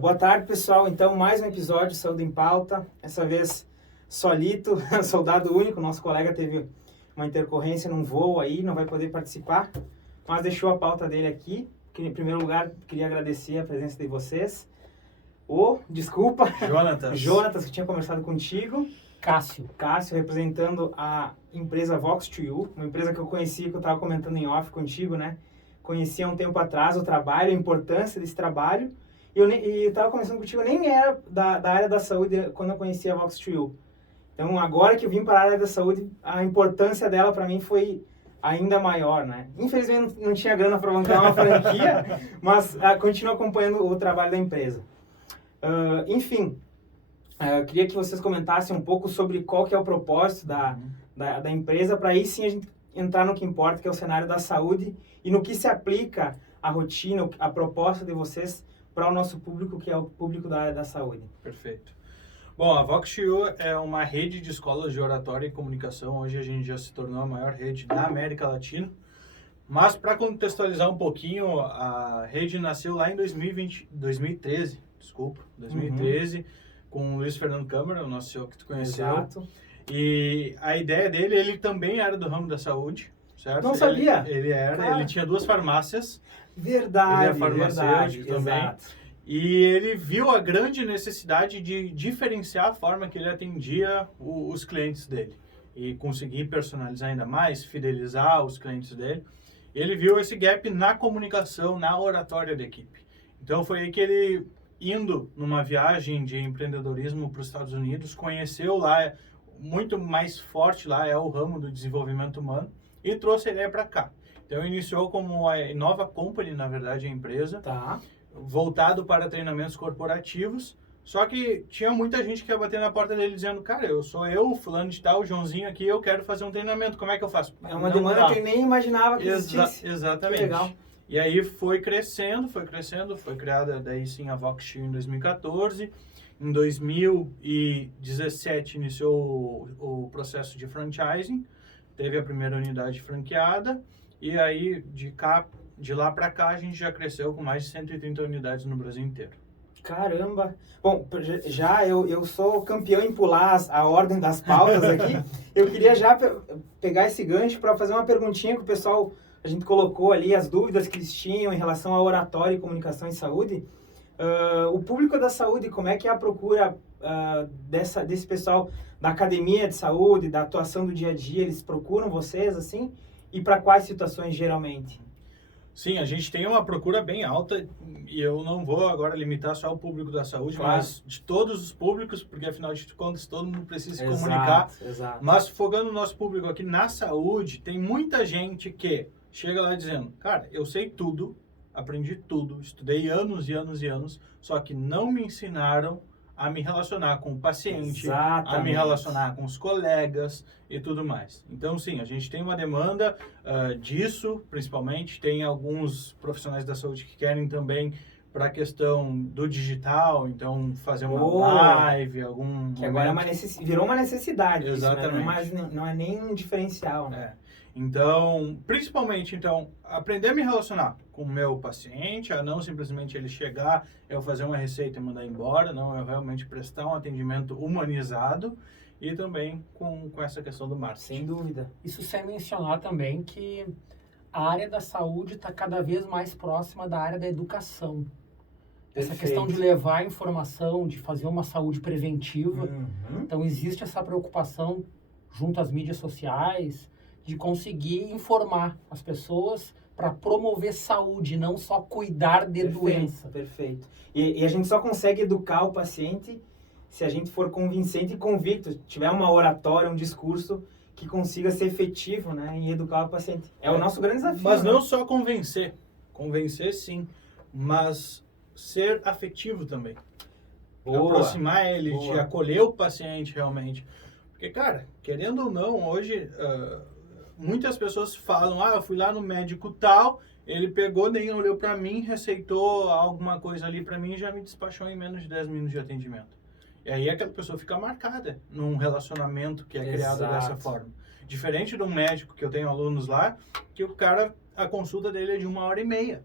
Boa tarde, pessoal. Então, mais um episódio de Saúde em Pauta. Essa vez, Solito, soldado único. Nosso colega teve uma intercorrência num voo aí, não vai poder participar, mas deixou a pauta dele aqui. Em primeiro lugar, queria agradecer a presença de vocês. Jonatas, que tinha conversado contigo. Cássio, representando a empresa Vox2U, uma empresa que eu conheci, que eu estava comentando em off contigo, né? Conheci há um tempo atrás o trabalho, a importância desse trabalho. E eu estava conversando contigo, eu nem era da área da saúde quando eu conheci a Vox2U. Então, agora que eu vim para a área da saúde, a importância dela para mim foi ainda maior, né? Infelizmente, não tinha grana para bancar uma franquia, mas continuo acompanhando o trabalho da empresa. Eu queria que vocês comentassem um pouco sobre qual que é o propósito da empresa, para aí sim a gente entrar no que importa, que é o cenário da saúde, e no que se aplica a rotina, a proposta de vocês para o nosso público, que é o público da área da saúde. Perfeito. Bom, a Vox2U é uma rede de escolas de oratória e comunicação. Hoje a gente já se tornou a maior rede da América Latina. Mas para contextualizar um pouquinho, a rede nasceu lá em 2013, com o Luiz Fernando Câmara, o nosso CEO que tu conheceu. Exato. E a ideia dele, ele também era do ramo da saúde, certo? Não sabia? Ele tinha 2 farmácias. Verdade, ele é farmacêutico também. Exato. E ele viu a grande necessidade de diferenciar a forma que ele atendia os clientes dele. E conseguir personalizar ainda mais, fidelizar os clientes dele. Ele viu esse gap na comunicação, na oratória da equipe. Então foi aí que ele, indo numa viagem de empreendedorismo para os Estados Unidos, conheceu lá, muito mais forte lá é o ramo do desenvolvimento humano, e trouxe a ideia para cá. Então iniciou como a Nova Company, na verdade, a empresa, voltado para treinamentos corporativos. Só que tinha muita gente que ia bater na porta dele dizendo, cara, eu sou fulano de tal, o Joãozinho aqui, eu quero fazer um treinamento, como é que eu faço? É uma demanda que eu nem imaginava que existisse. Exatamente. Que legal. E aí foi crescendo, foi criada daí sim a Vox2U em 2014. Em 2017 iniciou o processo de franchising, teve a primeira unidade franqueada, e aí de lá para cá a gente já cresceu com mais de 130 unidades no Brasil inteiro. Caramba! Bom, já eu sou campeão em pular a ordem das pautas aqui. Eu queria já pegar esse gancho para fazer uma perguntinha que o pessoal, a gente colocou ali, as dúvidas que eles tinham em relação a oratória e comunicação em saúde. O público da saúde, como é que é a procura desse pessoal da academia de saúde, da atuação do dia a dia? Eles procuram vocês, assim? E para quais situações, geralmente? Sim, a gente tem uma procura bem alta, e eu não vou agora limitar só o público da saúde, claro, mas de todos os públicos, porque afinal de contas todo mundo precisa se comunicar. Exato. Mas focando o nosso público aqui na saúde, tem muita gente que chega lá dizendo, cara, eu sei tudo, aprendi tudo, estudei anos e anos e anos, só que não me ensinaram a me relacionar com o paciente, exatamente, a me relacionar com os colegas e tudo mais. Então, sim, a gente tem uma demanda disso, principalmente. Tem alguns profissionais da saúde que querem também para a questão do digital, então fazer uma live, algum... Que agora virou uma necessidade. Exatamente. Isso, né? Não é nem um diferencial, né? Então, principalmente, aprender a me relacionar com o meu paciente, a não simplesmente ele chegar, eu fazer uma receita e mandar embora, não, eu realmente prestar um atendimento humanizado, e também com essa questão do marketing. Sem dúvida. Isso sem mencionar também que a área da saúde está cada vez mais próxima da área da educação. Essa questão de levar a informação, de fazer uma saúde preventiva. Uhum. Então, existe essa preocupação junto às mídias sociais de conseguir informar as pessoas para promover saúde, não só cuidar de doença. Perfeito. E a gente só consegue educar o paciente se a gente for convincente e convicto, tiver uma oratória, um discurso que consiga ser efetivo, né, em educar o paciente. É o nosso grande desafio. Mas não só convencer sim, mas ser afetivo também. Aproximar ele, de acolher o paciente realmente. Porque, cara, querendo ou não, hoje muitas pessoas falam, eu fui lá no médico tal, ele pegou, nem olhou para mim, receitou alguma coisa ali para mim e já me despachou em menos de 10 minutos de atendimento. E aí aquela pessoa fica marcada num relacionamento que é criado dessa forma. Diferente de um médico, que eu tenho alunos lá, que a consulta dele é de 1h30.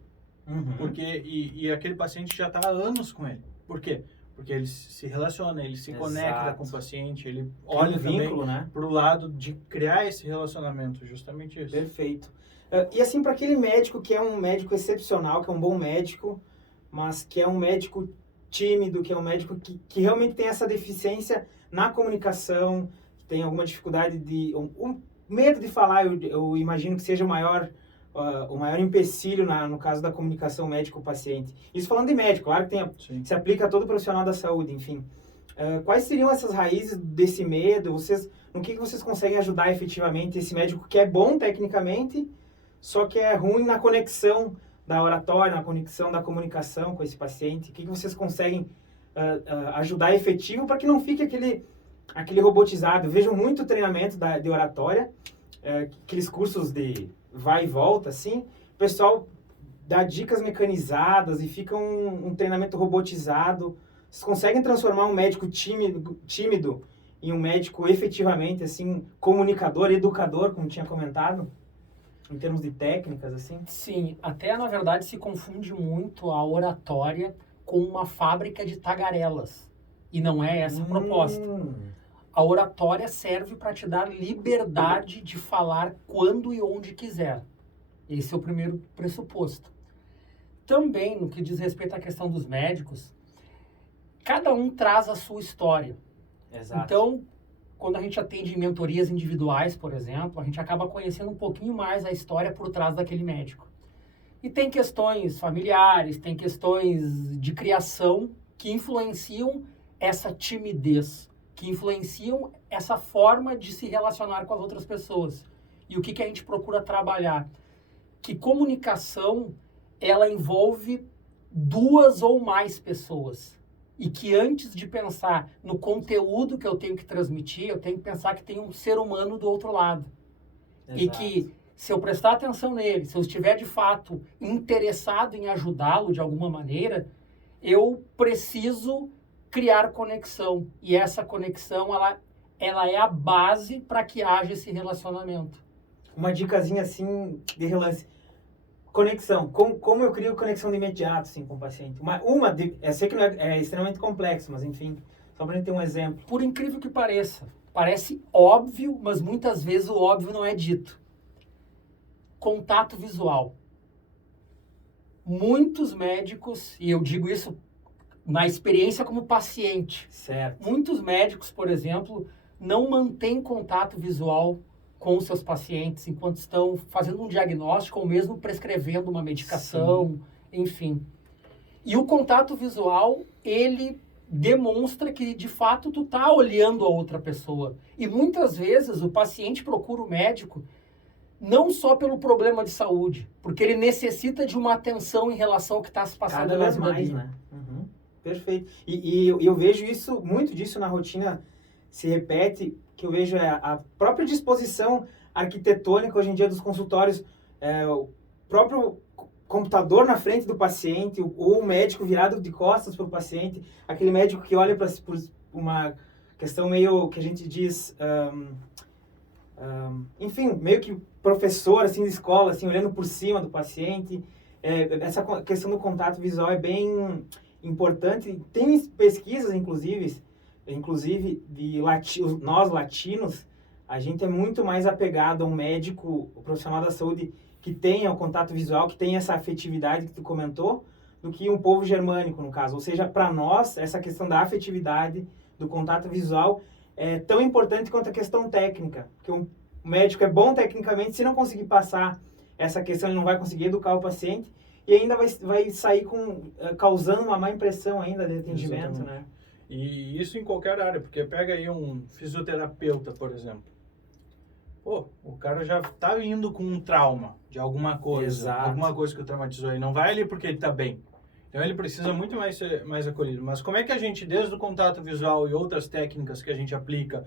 Porque, e aquele paciente já está há anos com ele. Por quê? Porque ele se relaciona, ele se conecta com o paciente, ele olha vínculo, também para o lado de criar esse relacionamento, justamente isso. Perfeito. E assim, para aquele médico que é um médico excepcional, que é um bom médico, mas que é um médico tímido, que é um médico que realmente tem essa deficiência na comunicação, que tem alguma dificuldade um medo de falar, eu imagino que seja o maior empecilho no caso da comunicação médico-paciente. Isso falando de médico, claro que se aplica a todo profissional da saúde, enfim. Quais seriam essas raízes desse medo? No que vocês conseguem ajudar efetivamente esse médico que é bom tecnicamente, só que é ruim na conexão da oratória, na conexão da comunicação com esse paciente? O que vocês conseguem ajudar efetivo para que não fique aquele robotizado? Eu vejo muito treinamento de oratória, aqueles cursos de vai e volta, assim, o pessoal dá dicas mecanizadas e fica um treinamento robotizado. Vocês conseguem transformar um médico tímido em um médico efetivamente, assim, comunicador, educador, como tinha comentado, em termos de técnicas, assim? Sim, até na verdade se confunde muito a oratória com uma fábrica de tagarelas. E não é essa a proposta. A oratória serve para te dar liberdade de falar quando e onde quiser. Esse é o primeiro pressuposto. Também, no que diz respeito à questão dos médicos, cada um traz a sua história. Exato. Então, quando a gente atende em mentorias individuais, por exemplo, a gente acaba conhecendo um pouquinho mais a história por trás daquele médico. E tem questões familiares, tem questões de criação que influenciam essa timidez, que influenciam essa forma de se relacionar com as outras pessoas. E o que a gente procura trabalhar? Que comunicação, ela envolve 2 ou mais pessoas. E que antes de pensar no conteúdo que eu tenho que transmitir, eu tenho que pensar que tem um ser humano do outro lado. Exato. E que, se eu prestar atenção nele, se eu estiver de fato interessado em ajudá-lo de alguma maneira, eu preciso criar conexão. E essa conexão, ela é a base para que haja esse relacionamento. Uma dicasinha assim, de relance. Conexão. Como eu crio conexão de imediato assim, com o paciente? Eu sei que não é extremamente complexo, mas enfim, só para a gente ter um exemplo. Por incrível que pareça, parece óbvio, mas muitas vezes o óbvio não é dito. Contato visual. Muitos médicos, e eu digo isso na experiência como paciente. Certo. Muitos médicos, por exemplo, não mantêm contato visual com os seus pacientes enquanto estão fazendo um diagnóstico ou mesmo prescrevendo uma medicação, enfim. E o contato visual, ele demonstra que, de fato, tu tá olhando a outra pessoa. E muitas vezes o paciente procura o médico não só pelo problema de saúde, porque ele necessita de uma atenção em relação ao que está se passando cada vez mais, né? Uhum. Perfeito. E eu vejo muito disso na rotina, se repete, que eu vejo a própria disposição arquitetônica hoje em dia dos consultórios, o próprio computador na frente do paciente, ou o médico virado de costas para o paciente, aquele médico que olha para uma questão meio que a gente diz, enfim, meio que professor assim de escola, assim, olhando por cima do paciente. Essa questão do contato visual é bem importante. Tem pesquisas, inclusive de nós latinos, a gente é muito mais apegado a um médico, o profissional da saúde que tenha o contato visual, que tenha essa afetividade que tu comentou, do que um povo germânico, no caso. Ou seja, para nós, essa questão da afetividade, do contato visual, é tão importante quanto a questão técnica. Porque o médico é bom tecnicamente, se não conseguir passar essa questão, ele não vai conseguir educar o paciente e ainda vai sair causando uma má impressão ainda de atendimento, né? E isso em qualquer área, porque pega aí um fisioterapeuta, por exemplo. Pô, o cara já tá indo com um trauma de alguma coisa, Exato. Alguma coisa que o traumatizou. Ele não vai ali porque ele tá bem. Então ele precisa muito mais ser mais acolhido. Mas como é que a gente, desde o contato visual e outras técnicas que a gente aplica,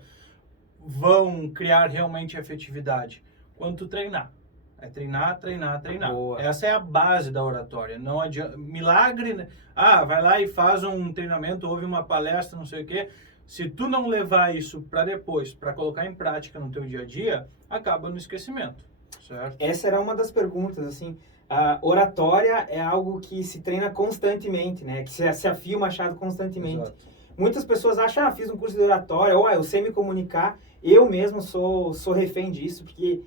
vão criar realmente efetividade? Quando tu treinar. É treinar, treinar, treinar. Boa. Essa é a base da oratória. Não adianta. Milagre, né? Vai lá e faz um treinamento, ouve uma palestra, não sei o quê. Se tu não levar isso para depois, para colocar em prática no teu dia a dia, acaba no esquecimento, certo? Essa era uma das perguntas, assim. A oratória é algo que se treina constantemente, né? Que se afia o machado constantemente. Exato. Muitas pessoas acham, fiz um curso de oratória, ou eu sei me comunicar. Eu mesmo sou refém disso, porque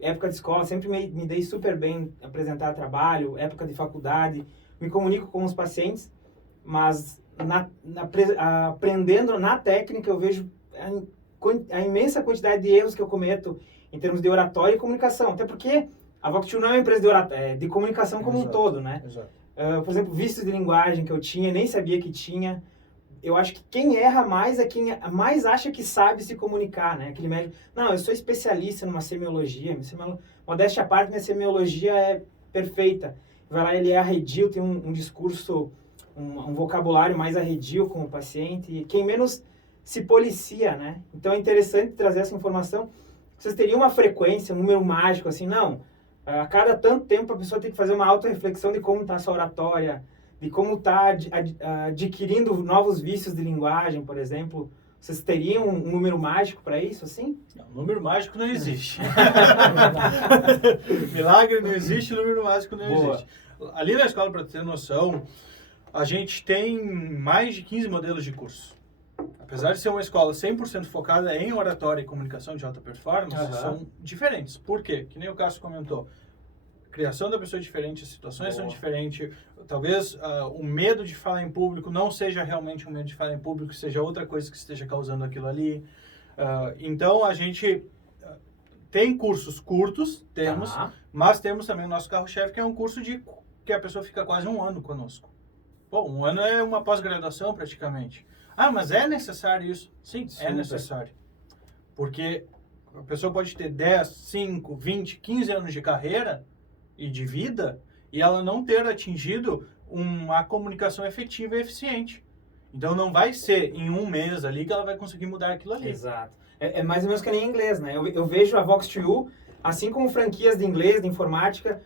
época de escola sempre me dei super bem apresentar trabalho, época de faculdade, me comunico com os pacientes, mas aprendendo na técnica eu vejo a imensa quantidade de erros que eu cometo em termos de oratória e comunicação, até porque a Vox2U não é uma empresa de comunicação como um todo, né? Exato. Por exemplo, vícios de linguagem que eu tinha, nem sabia que tinha. Eu acho que quem erra mais é quem mais acha que sabe se comunicar, né? Aquele médico, não, eu sou especialista numa semiologia, modéstia à parte, minha semiologia é perfeita. Vai lá, ele é arredio, tem um discurso, um vocabulário mais arredio com o paciente, e quem menos se policia, né? Então é interessante trazer essa informação. Vocês teriam uma frequência, um número mágico, assim, não, a cada tanto tempo a pessoa tem que fazer uma autorreflexão de como está a sua oratória, de como está adquirindo novos vícios de linguagem, por exemplo. Vocês teriam um número mágico para isso, assim? Não, número mágico não existe. Milagre não existe, número mágico não existe. Ali na escola, para ter noção, a gente tem mais de 15 modelos de curso. Apesar de ser uma escola 100% focada em oratória e comunicação de alta performance, são diferentes. Por quê? Que nem o Cássio comentou. A criação da pessoa é diferente, as situações são diferentes. Talvez o medo de falar em público não seja realmente um medo de falar em público, seja outra coisa que esteja causando aquilo ali. Então, a gente tem cursos curtos, mas temos também o nosso carro-chefe, que é um curso que a pessoa fica quase um ano conosco. Bom, um ano é uma pós-graduação praticamente. Ah, mas é necessário isso? Sim, é necessário. Porque a pessoa pode ter 10, 5, 20, 15 anos de carreira e de vida e ela não ter atingido uma comunicação efetiva e eficiente. Então, não vai ser em um mês ali que ela vai conseguir mudar aquilo ali. Exato. É mais ou menos que nem em inglês, né? Eu vejo a Vox2U, assim como franquias de inglês, de informática,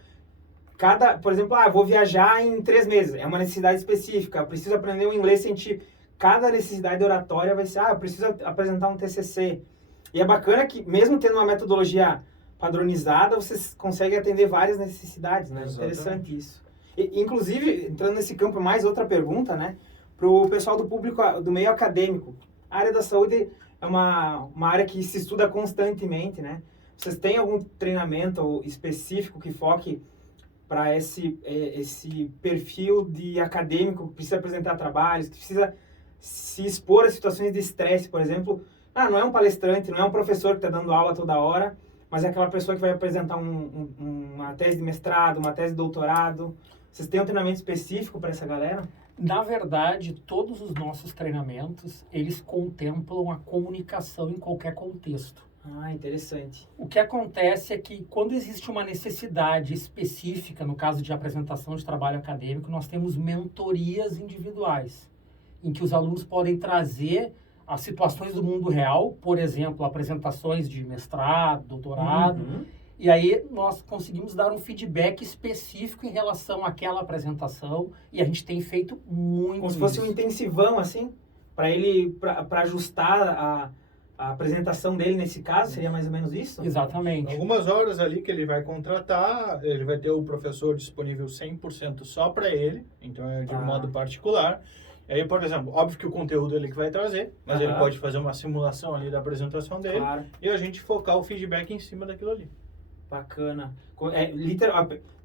por exemplo, vou viajar em 3 meses. É uma necessidade específica. Eu preciso aprender o inglês científico. Cada necessidade oratória vai ser, eu preciso apresentar um TCC. E é bacana que, mesmo tendo uma metodologia padronizada, vocês conseguem atender várias necessidades, né? Exatamente. Interessante isso. Inclusive, entrando nesse campo, mais outra pergunta, né? Para o pessoal do público, do meio acadêmico. A área da saúde é uma área que se estuda constantemente, né? Vocês têm algum treinamento específico que foque para esse perfil de acadêmico que precisa apresentar trabalhos, que precisa se expor a situações de estresse, por exemplo? Não é um palestrante, não é um professor que está dando aula toda hora, mas é aquela pessoa que vai apresentar uma tese de mestrado, uma tese de doutorado. Vocês têm um treinamento específico para essa galera? Na verdade, todos os nossos treinamentos, eles contemplam a comunicação em qualquer contexto. Interessante. O que acontece é que quando existe uma necessidade específica, no caso de apresentação de trabalho acadêmico, nós temos mentorias individuais, em que os alunos podem trazer as situações do mundo real, por exemplo, apresentações de mestrado, doutorado, e aí nós conseguimos dar um feedback específico em relação àquela apresentação, e a gente tem feito muito como se fosse um intensivão, assim, para ajustar a apresentação dele nesse caso, seria mais ou menos isso? Exatamente. Algumas horas ali que ele vai contratar, ele vai ter o professor disponível 100% só para ele, então é de um modo particular. E aí, por exemplo, óbvio que o conteúdo ele que vai trazer, mas ele pode fazer uma simulação ali da apresentação dele e a gente focar o feedback em cima daquilo ali. Bacana.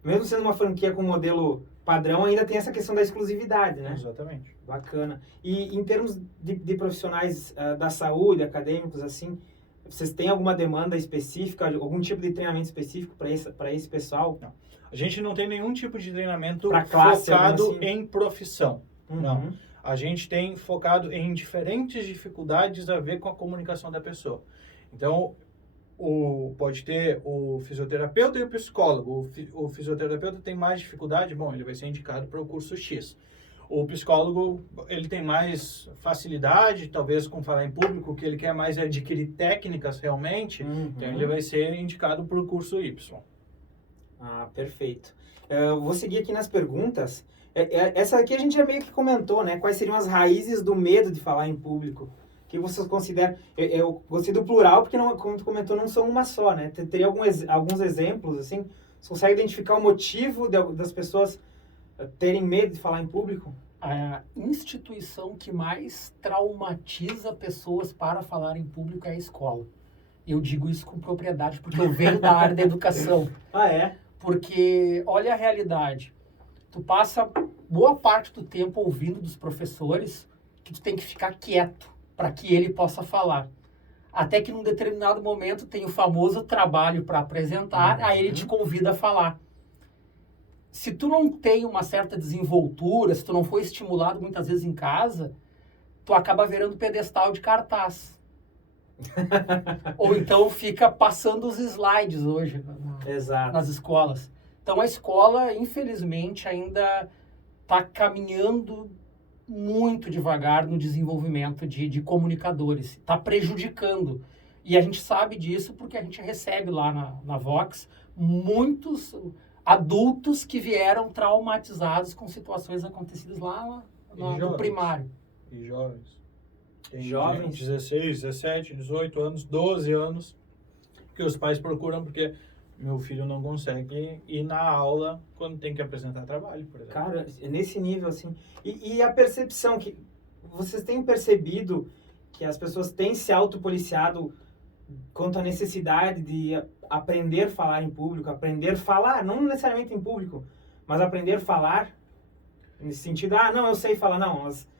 Mesmo sendo uma franquia com modelo padrão, ainda tem essa questão da exclusividade, né? Exatamente. Bacana. E em termos de profissionais da saúde, acadêmicos, assim, vocês têm alguma demanda específica, algum tipo de treinamento específico para esse pessoal? Não. A gente não tem nenhum tipo de treinamento classe, focado assim? em profissão. Não. A gente tem focado em diferentes dificuldades a ver com a comunicação da pessoa. Então, pode ter o fisioterapeuta e o psicólogo. O fisioterapeuta tem mais dificuldade, bom, ele vai ser indicado para o curso X. O psicólogo, ele tem mais facilidade, talvez com falar em público, o que ele quer mais é adquirir técnicas realmente, então ele vai ser indicado para o curso Y. Perfeito. Eu vou seguir aqui nas perguntas. Essa aqui a gente já meio que comentou, né? Quais seriam as raízes do medo de falar em público? Que vocês consideram... Eu gostei do plural, porque, como tu comentou, não são uma só, né? Teria alguns exemplos, assim, Você consegue identificar o motivo das pessoas terem medo de falar em público? A instituição que mais traumatiza pessoas para falar em público é a escola. Eu digo isso com propriedade porque eu venho da área da educação. Ah, é? Porque, olha a realidade, tu passa boa parte do tempo ouvindo dos professores que tu tem que ficar quieto para que ele possa falar. Até que num determinado momento tem o famoso trabalho para apresentar, aí ele te convida a falar. Se tu não tem uma certa desenvoltura, se tu não foi estimulado muitas vezes em casa, tu acaba virando pedestal de cartaz. Ou então fica passando os slides hoje Exato. nas escolas. Então a escola, infelizmente, ainda está caminhando muito devagar no desenvolvimento de comunicadores. Está prejudicando. E a gente sabe disso porque a gente recebe lá na Vox muitos adultos que vieram traumatizados com situações acontecidas lá no primário. E jovens. Tem Jovens? 16, 17, 18 anos, 12 anos, que os pais procuram porque meu filho não consegue ir na aula quando tem que apresentar trabalho, por exemplo. Cara, nesse nível, assim... E a percepção que... Vocês têm percebido que as pessoas têm se autopoliciado quanto à necessidade de aprender a falar em público, aprender a falar, não necessariamente em público, mas aprender a falar, nesse sentido, não, eu sei falar, não, mas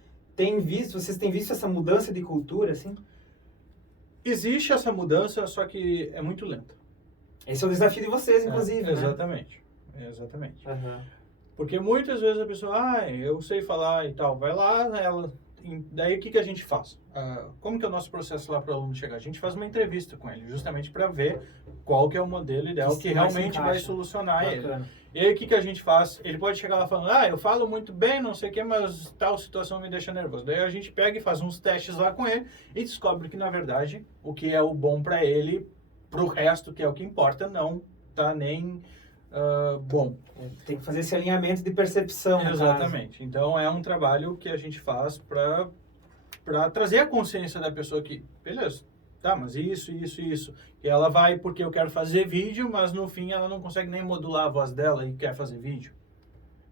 vocês têm visto essa mudança de cultura, assim? Existe essa mudança, só que é muito lenta. Esse é o desafio de vocês, inclusive, né? Exatamente. Uhum. Porque muitas vezes a pessoa, eu sei falar e tal, vai lá, daí o que a gente faz? Como que é o nosso processo lá para o aluno chegar? A gente faz uma entrevista com ele, justamente para ver qual que é o modelo ideal que realmente vai solucionar ele. E aí o que a gente faz? Ele pode chegar lá falando, eu falo muito bem, não sei o que, mas tal situação me deixa nervoso. Daí a gente pega e faz uns testes lá com ele e descobre que, na verdade, o que é o bom para ele, pro resto, que é o que importa, não tá nem bom. Tem que fazer esse alinhamento de percepção. Exatamente. Então, é um trabalho que a gente faz para trazer a consciência da pessoa que, beleza, tá, mas isso. E ela vai porque eu quero fazer vídeo, mas no fim ela não consegue nem modular a voz dela e quer fazer vídeo.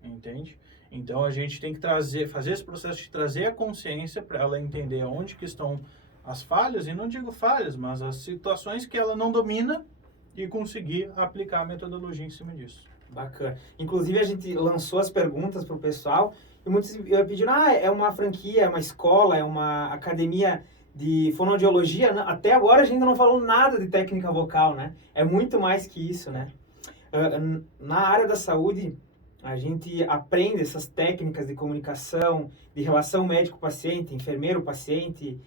Entende? Então, a gente tem que fazer esse processo de trazer a consciência para ela entender onde que estão as falhas, e não digo falhas, mas as situações que ela não domina e conseguir aplicar a metodologia em cima disso. Bacana. Inclusive, a gente lançou as perguntas para o pessoal e muitos pediram, é uma franquia, é uma escola, é uma academia de fonoaudiologia. Até agora a gente não falou nada de técnica vocal, né? É muito mais que isso, né? Na área da saúde, a gente aprende essas técnicas de comunicação, de relação médico-paciente, enfermeiro-paciente,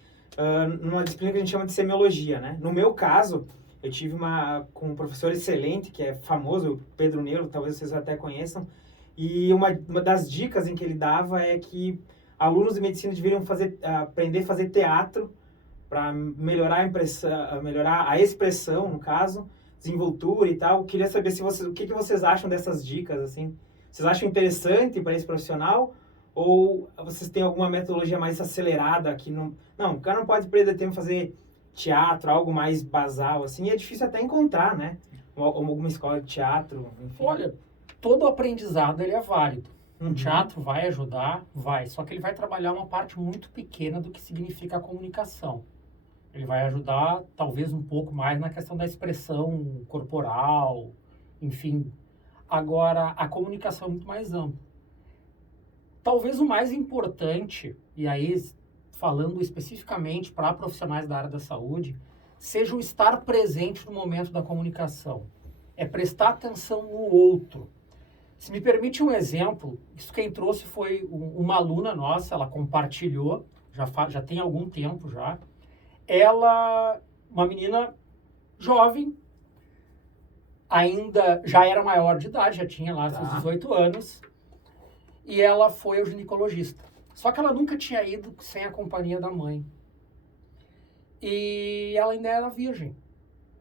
numa disciplina que a gente chama de semiologia, né? No meu caso, eu tive com um professor excelente, que é famoso, o Pedro Neuro, talvez vocês até conheçam, e uma das dicas em que ele dava é que alunos de medicina deveriam aprender a fazer teatro para melhorar a expressão, no caso, desenvoltura e tal. Eu queria saber o que vocês acham dessas dicas, assim. Vocês acham interessante para esse profissional? Ou vocês têm alguma metodologia mais acelerada que não... Não, o cara não pode perder tempo fazer teatro, algo mais basal, assim. E é difícil até encontrar, né? Alguma escola de teatro, enfim. Olha, todo aprendizado ele é válido. Uhum. O teatro vai ajudar? Vai. Só que ele vai trabalhar uma parte muito pequena do que significa a comunicação. Ele vai ajudar, talvez, um pouco mais na questão da expressão corporal, enfim. Agora, a comunicação é muito mais ampla. Talvez o mais importante, e aí falando especificamente para profissionais da área da saúde, seja o estar presente no momento da comunicação. É prestar atenção no outro. Se me permite um exemplo, isso quem trouxe foi uma aluna nossa, ela compartilhou, já tem algum tempo já. Ela, uma menina jovem, ainda já era maior de idade, já tinha lá seus 18 anos, e ela foi ao ginecologista. Só que ela nunca tinha ido sem a companhia da mãe. E ela ainda era virgem.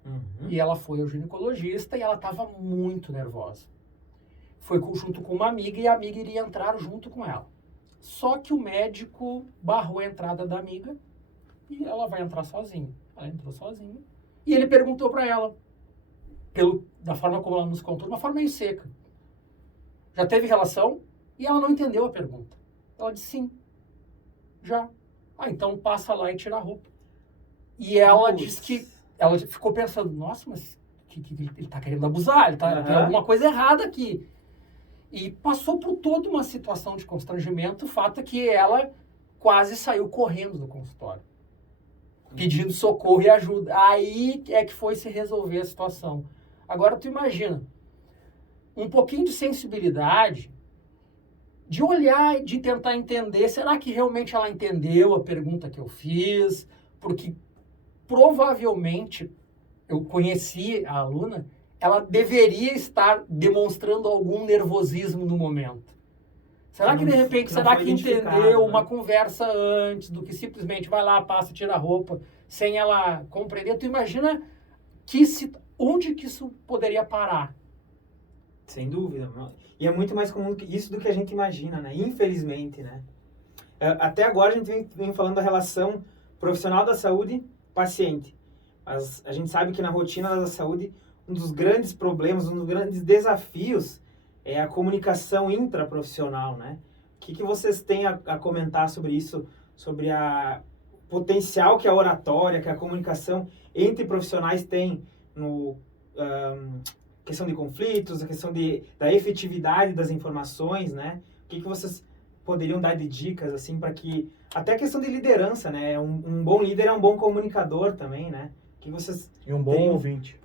Uhum. E ela foi ao ginecologista e ela estava muito nervosa. Foi junto com uma amiga e a amiga iria entrar junto com ela. Só que o médico barrou a entrada da amiga e ela vai entrar sozinha. Ela entrou sozinha. E ele perguntou para ela, da forma como ela nos contou, de uma forma meio seca. Já teve relação e ela não entendeu a pergunta. Ela disse sim. Já. Então passa lá e tira a roupa. E ela disse que... Ela ficou pensando, nossa, mas ele tá querendo abusar, tem alguma coisa errada aqui. E passou por toda uma situação de constrangimento, o fato é que ela quase saiu correndo do consultório, pedindo socorro e ajuda. Aí é que foi se resolver a situação. Agora, tu imagina, um pouquinho de sensibilidade, de olhar, de tentar entender, será que realmente ela entendeu a pergunta que eu fiz? Porque provavelmente, eu conheci a aluna, ela deveria estar demonstrando algum nervosismo no momento. Será que, de repente, será que entendeu uma conversa antes do que simplesmente vai lá, passa, tira a roupa, sem ela compreender? Tu imagina onde que isso poderia parar? Sem dúvida. E é muito mais comum isso do que a gente imagina, né? Infelizmente, né? Até agora a gente vem falando da relação profissional da saúde-paciente. Mas a gente sabe que na rotina da saúde, um dos grandes problemas, um dos grandes desafios é a comunicação intraprofissional, né? O que vocês têm a comentar sobre isso, sobre o potencial que a oratória, que a comunicação entre profissionais tem no questão de conflitos, a questão da efetividade das informações, né? O que vocês poderiam dar de dicas, assim, para que... Até a questão de liderança, né? Um bom líder é um bom comunicador também, né? Que vocês... E um bom ouvinte.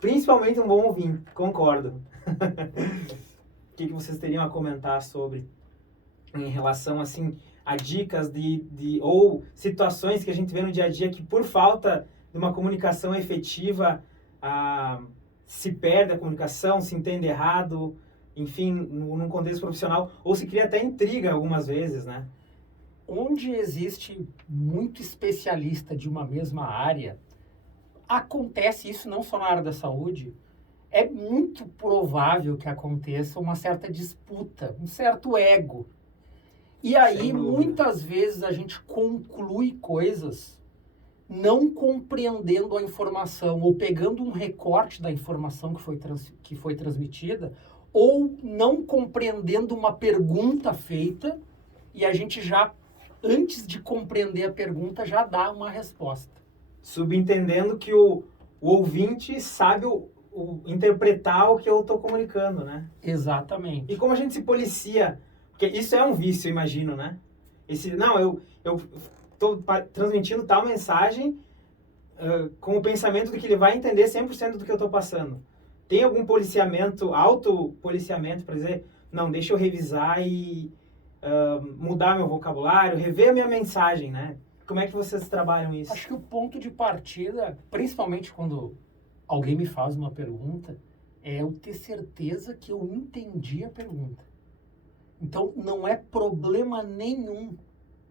Principalmente um bom ouvinte, concordo. O que vocês teriam a comentar sobre, em relação, assim, a dicas ou situações que a gente vê no dia a dia que, por falta de uma comunicação efetiva, se perde a comunicação, se entende errado, enfim, num contexto profissional, ou se cria até intriga algumas vezes, né? Onde existe muito especialista de uma mesma área, acontece isso não só na área da saúde, é muito provável que aconteça uma certa disputa, um certo ego. E aí, muitas vezes, a gente conclui coisas não compreendendo a informação, ou pegando um recorte da informação que foi transmitida, ou não compreendendo uma pergunta feita, e a gente já, antes de compreender a pergunta, já dá uma resposta. Subentendendo que o ouvinte sabe interpretar o que eu estou comunicando, né? Exatamente. E como a gente se policia? Porque isso é um vício, eu imagino, né? Eu estou transmitindo tal mensagem com o pensamento de que ele vai entender 100% do que eu estou passando. Tem algum policiamento, autopoliciamento, para dizer, não, deixa eu revisar e mudar meu vocabulário, rever a minha mensagem, né? Como é que vocês trabalham isso? Acho que o ponto de partida, principalmente quando alguém me faz uma pergunta, é eu ter certeza que eu entendi a pergunta. Então, não é problema nenhum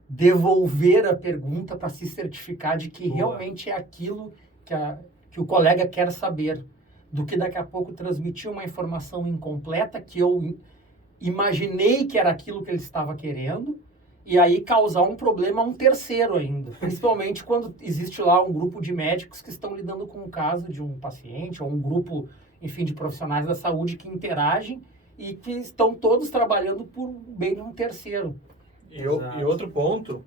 devolver a pergunta para se certificar de que realmente é aquilo que o colega quer saber, do que daqui a pouco transmitir uma informação incompleta que eu imaginei que era aquilo que ele estava querendo, e aí causar um problema a um terceiro ainda. Principalmente quando existe lá um grupo de médicos que estão lidando com o caso de um paciente, ou um grupo, enfim, de profissionais da saúde que interagem e que estão todos trabalhando por bem de um terceiro. E outro ponto,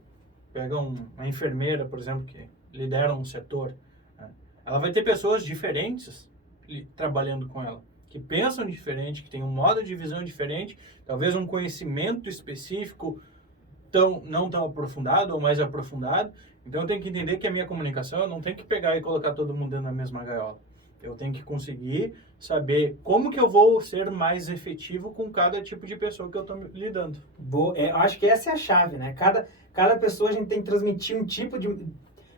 pega uma enfermeira, por exemplo, que lidera um setor, né? Ela vai ter pessoas diferentes trabalhando com ela, que pensam diferente, que têm um modo de visão diferente, talvez um conhecimento específico não tão aprofundado ou mais aprofundado. Então eu tenho que entender que a minha comunicação, eu não tenho que pegar e colocar todo mundo dentro da mesma gaiola. Eu tenho que conseguir saber como que eu vou ser mais efetivo com cada tipo de pessoa que eu estou lidando. Eu acho que essa é a chave, né? Cada pessoa a gente tem que transmitir um tipo de...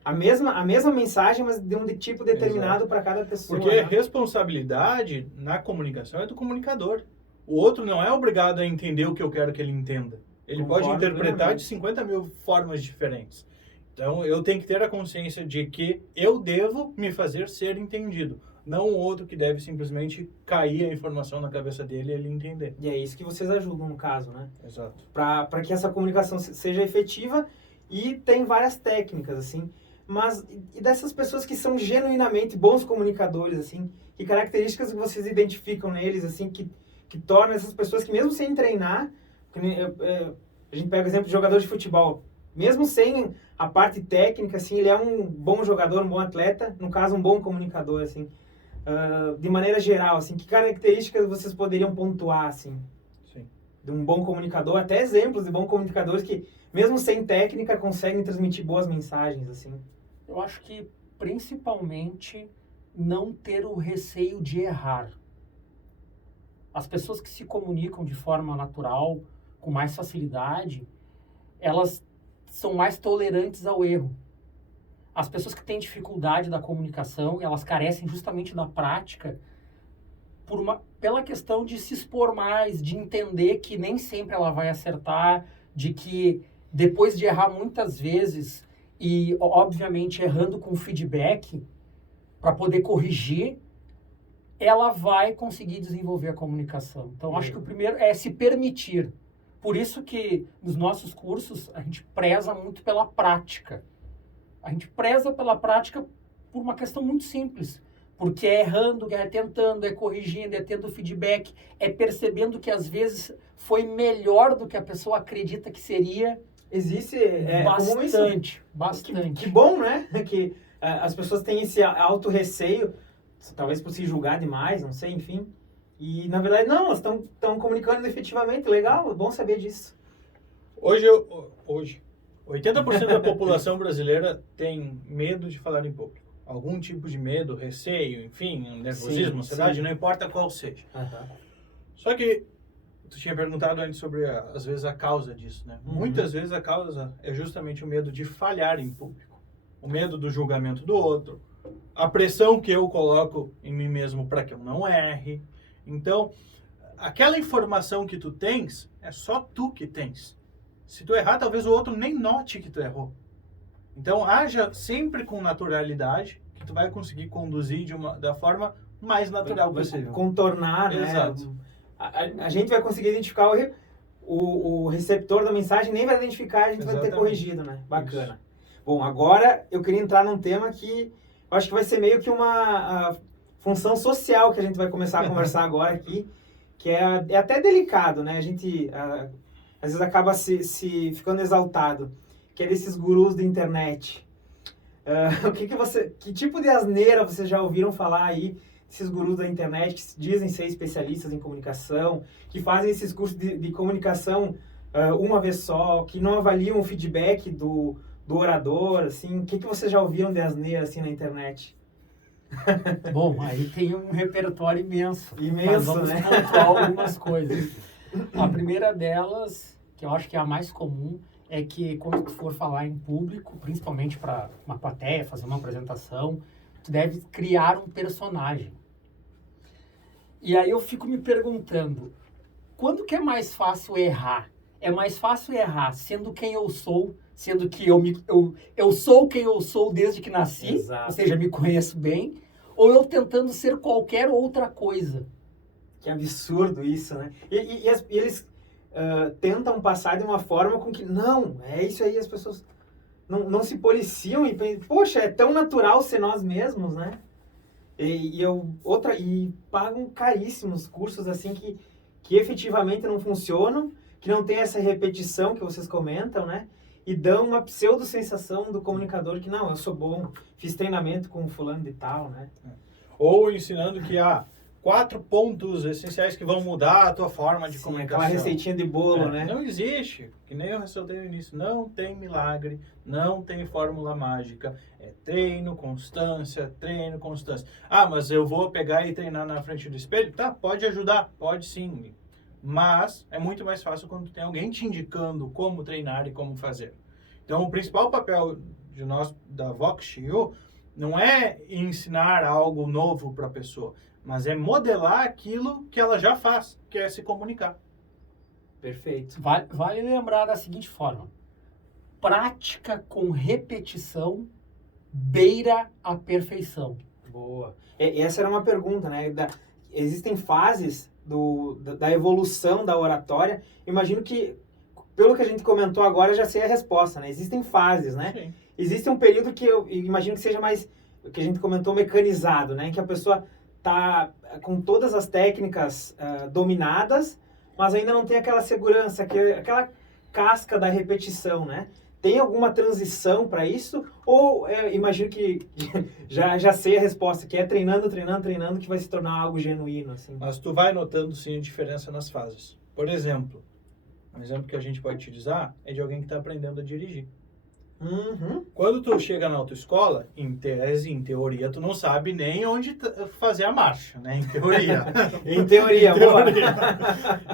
A mesma mensagem, mas de um tipo determinado para cada pessoa. Porque né? Responsabilidade na comunicação é do comunicador. O outro não é obrigado a entender o que eu quero que ele entenda. Ele pode interpretar de 50 mil formas diferentes. Então, eu tenho que ter a consciência de que eu devo me fazer ser entendido. Não o outro que deve simplesmente cair a informação na cabeça dele e ele entender. E é isso que vocês ajudam, no caso, né? Exato. Para que essa comunicação seja efetiva, e tem várias técnicas, assim. Mas e dessas pessoas que são genuinamente bons comunicadores, assim, que características que vocês identificam neles, assim, que tornam essas pessoas que mesmo sem treinar, a gente pega o exemplo de jogador de futebol, mesmo sem a parte técnica, assim, ele é um bom jogador, um bom atleta, no caso, um bom comunicador, assim. De maneira geral, assim, que características vocês poderiam pontuar, assim? Sim. De um bom comunicador, até exemplos de bons comunicadores que, mesmo sem técnica, conseguem transmitir boas mensagens, assim. Eu acho que, principalmente, não ter o receio de errar. As pessoas que se comunicam de forma natural, com mais facilidade, elas são mais tolerantes ao erro. As pessoas que têm dificuldade da comunicação, elas carecem justamente da prática pela questão de se expor mais, de entender que nem sempre ela vai acertar, de que depois de errar muitas vezes e, obviamente, errando com feedback, para poder corrigir, ela vai conseguir desenvolver a comunicação. Então, acho que o primeiro é se permitir. Por isso que nos nossos cursos a gente preza muito pela prática. A gente preza pela prática por uma questão muito simples. Porque é errando, é tentando, é corrigindo, é tendo feedback, é percebendo que às vezes foi melhor do que a pessoa acredita que seria. Existe bastante. Que bom, né? Que as pessoas têm esse auto-receio, talvez por se julgar demais, não sei, enfim. E, na verdade, não, elas estão comunicando efetivamente. Legal, é bom saber disso. Hoje, 80% da população brasileira tem medo de falar em público. Algum tipo de medo, receio, enfim, nervosismo, ansiedade, não importa qual seja. Uhum. Só que tu tinha perguntado antes sobre, às vezes, a causa disso, né? Uhum. Muitas vezes a causa é justamente o medo de falhar em público. O medo do julgamento do outro. A pressão que eu coloco em mim mesmo para que eu não erre. Então, aquela informação que tu tens, é só tu que tens. Se tu errar, talvez o outro nem note que tu errou. Então, haja sempre com naturalidade, que tu vai conseguir conduzir da forma mais natural possível. Contornar, né? Exato. A gente vai conseguir identificar o receptor da mensagem, nem vai identificar, a gente vai ter corrigido, né? Bacana. Isso. Bom, agora eu queria entrar num tema que eu acho que vai ser meio que uma função social que a gente vai começar a conversar agora aqui, que é até delicado, né? A gente às vezes acaba se ficando exaltado, que é desses gurus da internet. Que tipo de asneira vocês já ouviram falar aí, esses gurus da internet que dizem ser especialistas em comunicação, que fazem esses cursos de comunicação uma vez só, que não avaliam o feedback do orador, assim, o que vocês já ouviram de asneira assim na internet? Bom, aí tem um repertório imenso. Imenso, mas vamos né? pontuar algumas coisas. A primeira delas, que eu acho que é a mais comum, é que quando tu for falar em público, principalmente para uma plateia, fazer uma apresentação, tu deve criar um personagem. E aí eu fico me perguntando, quando que é mais fácil errar? É mais fácil errar sendo quem eu sou, sendo que eu sou quem eu sou desde que nasci, Exato. Ou seja, me conheço bem, ou eu tentando ser qualquer outra coisa. Que absurdo isso, né? E eles tentam passar de uma forma com que, não, é isso aí, as pessoas não se policiam e pensam, poxa, é tão natural ser nós mesmos, né? E pagam caríssimos cursos assim que efetivamente não funcionam, que não tem essa repetição que vocês comentam, né? E dão uma pseudo-sensação do comunicador que, não, eu sou bom, fiz treinamento com fulano de tal, né? Ou ensinando que há 4 pontos essenciais que vão mudar a tua forma de comunicação. Aquela receitinha de bolo, né? Não existe, que nem eu ressaltei no início, não tem milagre, não tem fórmula mágica. É treino, constância, treino, constância. Ah, mas eu vou pegar e treinar na frente do espelho? Tá, pode ajudar, pode sim. Mas é muito mais fácil quando tem alguém te indicando como treinar e como fazer. Então, o principal papel de nós, da Vox.io, não é ensinar algo novo para a pessoa, mas é modelar aquilo que ela já faz, que é se comunicar. Perfeito. Vale lembrar da seguinte forma. Prática com repetição beira a perfeição. Boa. Essa era uma pergunta, né? Existem fases da evolução da oratória. Imagino que pelo que a gente comentou agora, eu já sei a resposta, né? Existem fases, né? Sim. Existe um período que eu imagino que seja mais, o que a gente comentou, mecanizado, né? Em que a pessoa tá com todas as técnicas dominadas, mas ainda não tem aquela segurança, aquela casca da repetição, né? Tem alguma transição para isso? Ou imagino que já sei a resposta, que é treinando, que vai se tornar algo genuíno, assim. Mas tu vai notando, sim, a diferença nas fases. Por exemplo, um exemplo que a gente pode utilizar é de alguém que está aprendendo a dirigir. Uhum. Quando tu chega na autoescola, em tese, em teoria, tu não sabe nem onde fazer a marcha, né? Em teoria. Em teoria, boa.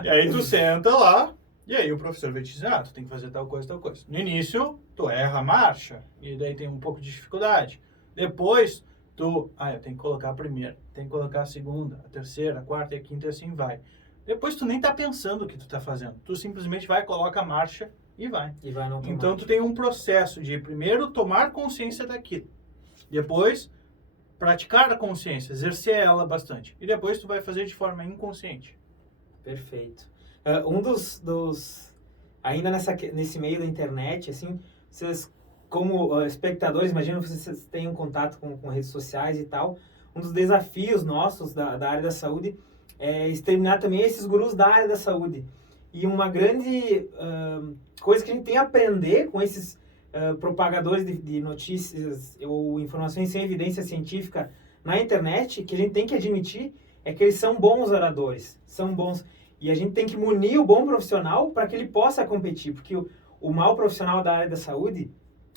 E aí tu senta lá, e aí o professor vai te dizer, tu tem que fazer tal coisa, tal coisa. No início, tu erra a marcha, e daí tem um pouco de dificuldade. Depois, eu tenho que colocar a primeira, tenho que colocar a segunda, a terceira, a quarta e a quinta, e assim vai. Depois tu nem tá pensando o que tu tá fazendo. Tu simplesmente vai, coloca a marcha e vai. E vai não tomar. Então tu tem um processo de primeiro tomar consciência daquilo. Depois praticar a consciência, exercer ela bastante. E depois tu vai fazer de forma inconsciente. Perfeito. Um dos ainda nesse meio da internet, assim, vocês como espectadores, imagino que vocês tenham contato com redes sociais e tal. Um dos desafios nossos da área da saúde é exterminar também esses gurus da área da saúde. E uma grande coisa que a gente tem a aprender com esses propagadores de notícias ou informações sem evidência científica na internet, que a gente tem que admitir, é que eles são bons oradores, são bons. E a gente tem que munir o bom profissional para que ele possa competir, porque o mau profissional da área da saúde,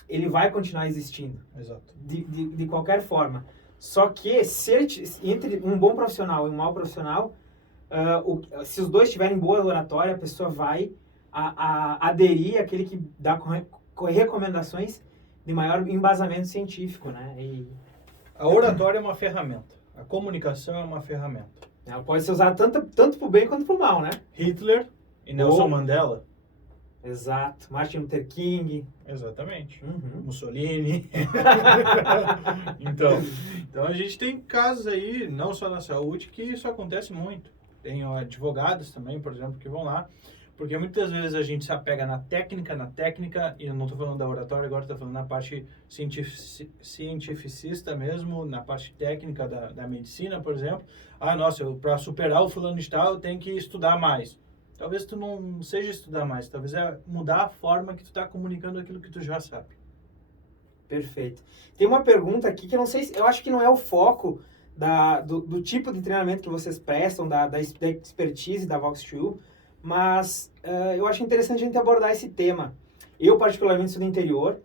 ele vai continuar existindo. Exato. De qualquer forma. Só que entre um bom profissional e um mau profissional, se os dois tiverem boa oratória, a pessoa vai aderir àquele que dá recomendações de maior embasamento científico, né? A oratória é uma ferramenta. A comunicação é uma ferramenta. Ela pode ser usada tanto para o bem quanto para o mal, né? Hitler e Nelson Mandela. Exato. Martin Luther King. Exatamente. Uhum. Mussolini. Então a gente tem casos aí, não só na saúde, que isso acontece muito. Tem advogados também, por exemplo, que vão lá, porque muitas vezes a gente se apega na técnica, e eu não estou falando da oratória agora, estou falando na parte cientificista mesmo, na parte técnica da medicina, por exemplo. Para superar o fulano de tal, eu tenho que estudar mais. Talvez tu não seja estudar mais, talvez é mudar a forma que tu está comunicando aquilo que tu já sabe. Perfeito. Tem uma pergunta aqui que eu não sei, eu acho que não é o foco do tipo de treinamento que vocês prestam, da expertise da Vox2, mas eu acho interessante a gente abordar esse tema. Eu, particularmente, sou do interior,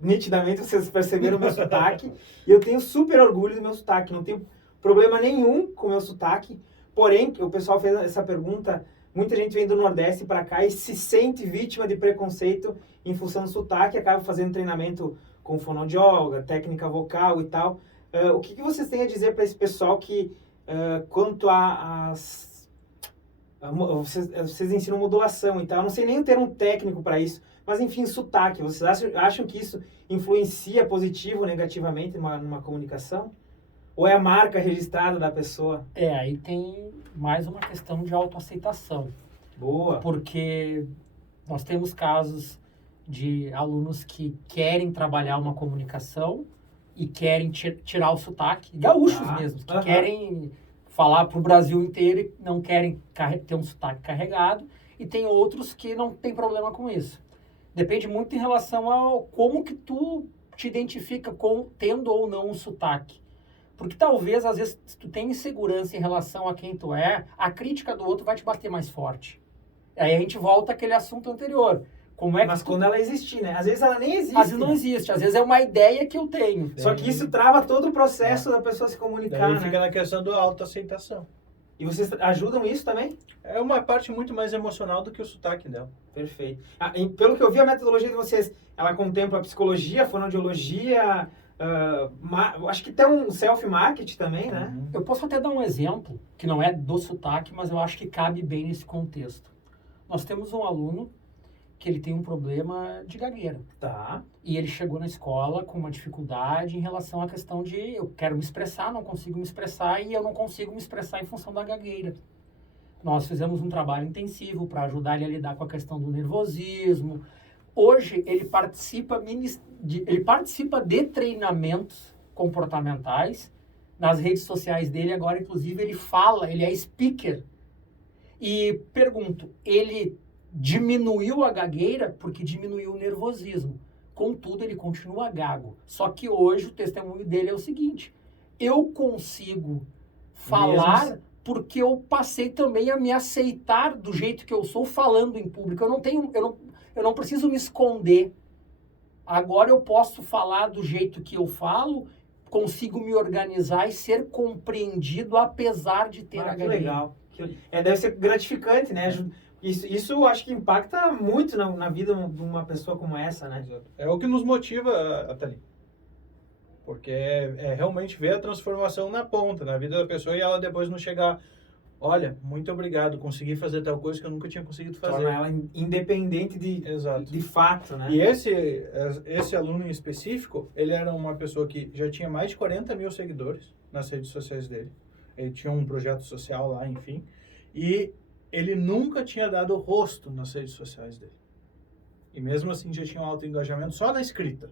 nitidamente vocês perceberam o meu sotaque, e eu tenho super orgulho do meu sotaque, não tenho problema nenhum com o meu sotaque, porém, o pessoal fez essa pergunta, muita gente vem do Nordeste para cá e se sente vítima de preconceito em função do sotaque, acaba fazendo treinamento com fonoaudióloga, técnica vocal e tal. O que vocês têm a dizer para esse pessoal que, quanto vocês ensinam modulação e tal, eu não sei nem o termo técnico para isso, mas enfim, sotaque, vocês acham que isso influencia positivo ou negativamente numa comunicação? Ou é a marca registrada da pessoa? Aí tem mais uma questão de autoaceitação. Boa. Porque nós temos casos de alunos que querem trabalhar uma comunicação e querem tirar o sotaque, gaúchos mesmo, que querem falar para o Brasil inteiro e não querem ter um sotaque carregado, e tem outros que não tem problema com isso. Depende muito em relação ao como que tu te identifica com tendo ou não um sotaque. Porque talvez, às vezes, se tu tem insegurança em relação a quem tu é, a crítica do outro vai te bater mais forte. Aí a gente volta àquele assunto anterior. Mas quando ela existir, né? Às vezes ela nem existe. Às vezes não existe. Às vezes é uma ideia que eu tenho. Só que isso trava todo o processo da pessoa se comunicar, Daí fica na questão da autoaceitação. E vocês ajudam isso também? É uma parte muito mais emocional do que o sotaque dela. Perfeito. Pelo que eu vi, a metodologia de vocês, ela contempla a psicologia, a fonoaudiologia, acho que tem um self-marketing também, né? Eu posso até dar um exemplo, que não é do sotaque, mas eu acho que cabe bem nesse contexto. Nós temos um aluno que ele tem um problema de gagueira. Tá. E ele chegou na escola com uma dificuldade em relação à questão de eu quero me expressar, não consigo me expressar e eu não consigo me expressar em função da gagueira. Nós fizemos um trabalho intensivo para ajudar ele a lidar com a questão do nervosismo. Hoje, ele participa de treinamentos comportamentais nas redes sociais dele. Agora, inclusive, ele fala, ele é speaker. E pergunto, ele diminuiu a gagueira porque diminuiu o nervosismo. Contudo, ele continua gago. Só que hoje o testemunho dele é o seguinte: eu consigo falar porque eu passei também a me aceitar do jeito que eu sou falando em público. Eu não preciso me esconder. Agora eu posso falar do jeito que eu falo, consigo me organizar e ser compreendido apesar de ter a Que gagueira. legal. Deve ser gratificante, né? Isso eu acho que impacta muito na vida de uma pessoa como essa, né? É o que nos motiva, Atali. Porque é realmente ver a transformação na ponta, na vida da pessoa, e ela depois não chegar, olha, muito obrigado, consegui fazer tal coisa que eu nunca tinha conseguido fazer. Torna ela independente de fato, né? E esse aluno em específico, ele era uma pessoa que já tinha mais de 40 mil seguidores nas redes sociais dele. Ele tinha um projeto social lá, enfim. E ele nunca tinha dado rosto nas redes sociais dele. E mesmo assim já tinha um alto engajamento só na escrita.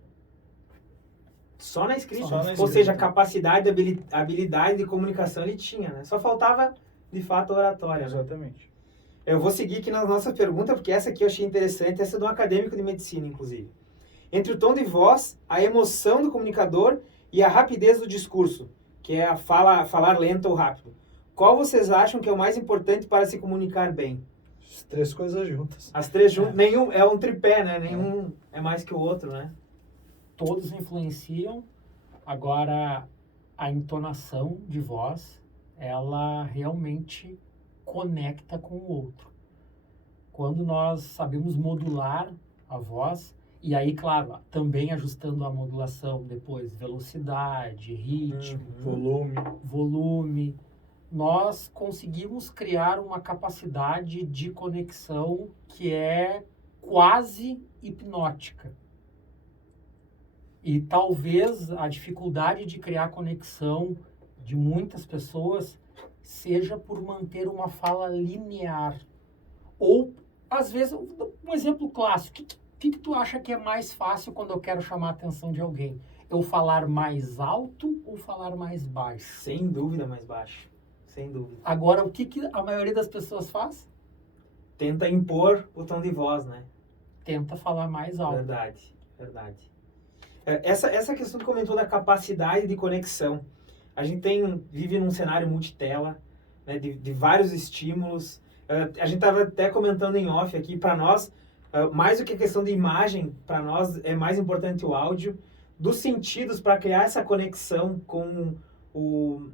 Só na escrita. Só na Ou escrita. seja, a capacidade, a habilidade de comunicação ele tinha, né? Só faltava, de fato, a oratória. Exatamente. Eu vou seguir aqui na nossa pergunta, porque essa aqui eu achei interessante, essa é de um acadêmico de medicina, inclusive. Entre o tom de voz, a emoção do comunicador e a rapidez do discurso, que é a falar lento ou rápido, qual vocês acham que é o mais importante para se comunicar bem? As três coisas juntas. As três juntas, nenhum é um tripé, né? Nenhum é mais que o outro, né? Todos influenciam. Agora, a entonação de voz, ela realmente conecta com o outro. Quando nós sabemos modular a voz, e aí, claro, também ajustando a modulação depois, velocidade, ritmo, volume, nós conseguimos criar uma capacidade de conexão que é quase hipnótica. E talvez a dificuldade de criar conexão de muitas pessoas seja por manter uma fala linear. Ou, às vezes, um exemplo clássico, o que tu acha que é mais fácil quando eu quero chamar a atenção de alguém? Eu falar mais alto ou falar mais baixo? Sem dúvida mais baixo. Sem dúvida. Agora, o que a maioria das pessoas faz? Tenta impor o tom de voz, né? Tenta falar mais alto. Verdade. Essa questão que comentou da capacidade de conexão. A gente vive num cenário multitela, né, de vários estímulos. A gente estava até comentando em off aqui, para nós, mais do que a questão de imagem, para nós é mais importante o áudio, dos sentidos para criar essa conexão com o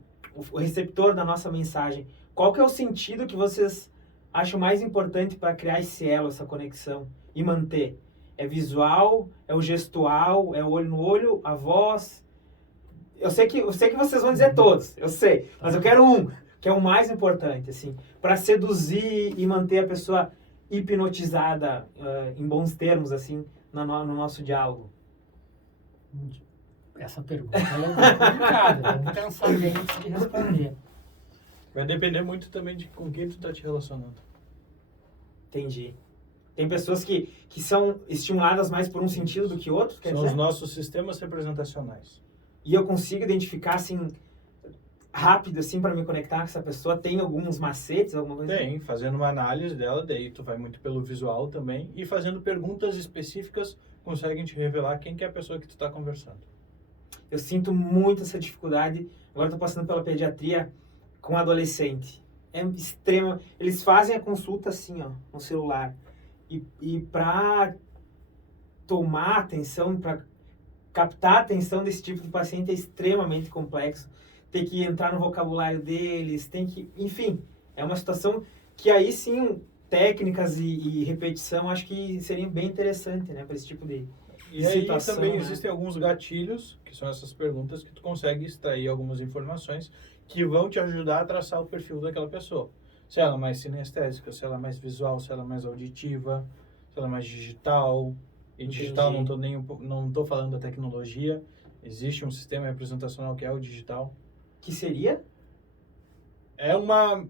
receptor da nossa mensagem. Qual que é o sentido que vocês acham mais importante para criar esse elo, essa conexão e manter? É visual, é o gestual, é o olho no olho, a voz? Eu sei que vocês vão dizer todos, eu sei, mas eu quero um, que é o mais importante, assim, para seduzir e manter a pessoa hipnotizada, em bons termos, assim, no nosso diálogo. Essa pergunta é complicada, vamos pensar bem antes de responder. Vai depender muito também de com quem tu tá te relacionando. Entendi. Tem pessoas que são estimuladas mais por um sentido do que outro, quer São dizer? os nossos sistemas representacionais. E eu consigo identificar, assim, rápido, assim, para me conectar com essa pessoa? Tem alguns macetes, alguma coisa? Tem, fazendo uma análise dela, daí tu vai muito pelo visual também, e fazendo perguntas específicas, conseguem te revelar quem que é a pessoa que tu tá conversando. Eu sinto muito essa dificuldade. Agora estou passando pela pediatria com adolescente. É extrema. Eles fazem a consulta assim, ó, no celular. E para tomar atenção, para captar a atenção desse tipo de paciente é extremamente complexo. Tem que entrar no vocabulário deles, tem que... Enfim, é uma situação que aí sim, técnicas e repetição, acho que seria bem interessante, né, para esse tipo de E aí situação, também né? existem alguns gatilhos, que são essas perguntas, que tu consegue extrair algumas informações que vão te ajudar a traçar o perfil daquela pessoa. Se ela é mais sinestésica, se ela é mais visual, se ela é mais auditiva, se ela é mais digital. E Entendi. digital, não tô falando da tecnologia. Existe um sistema representacional que é o digital. Que seria? É uma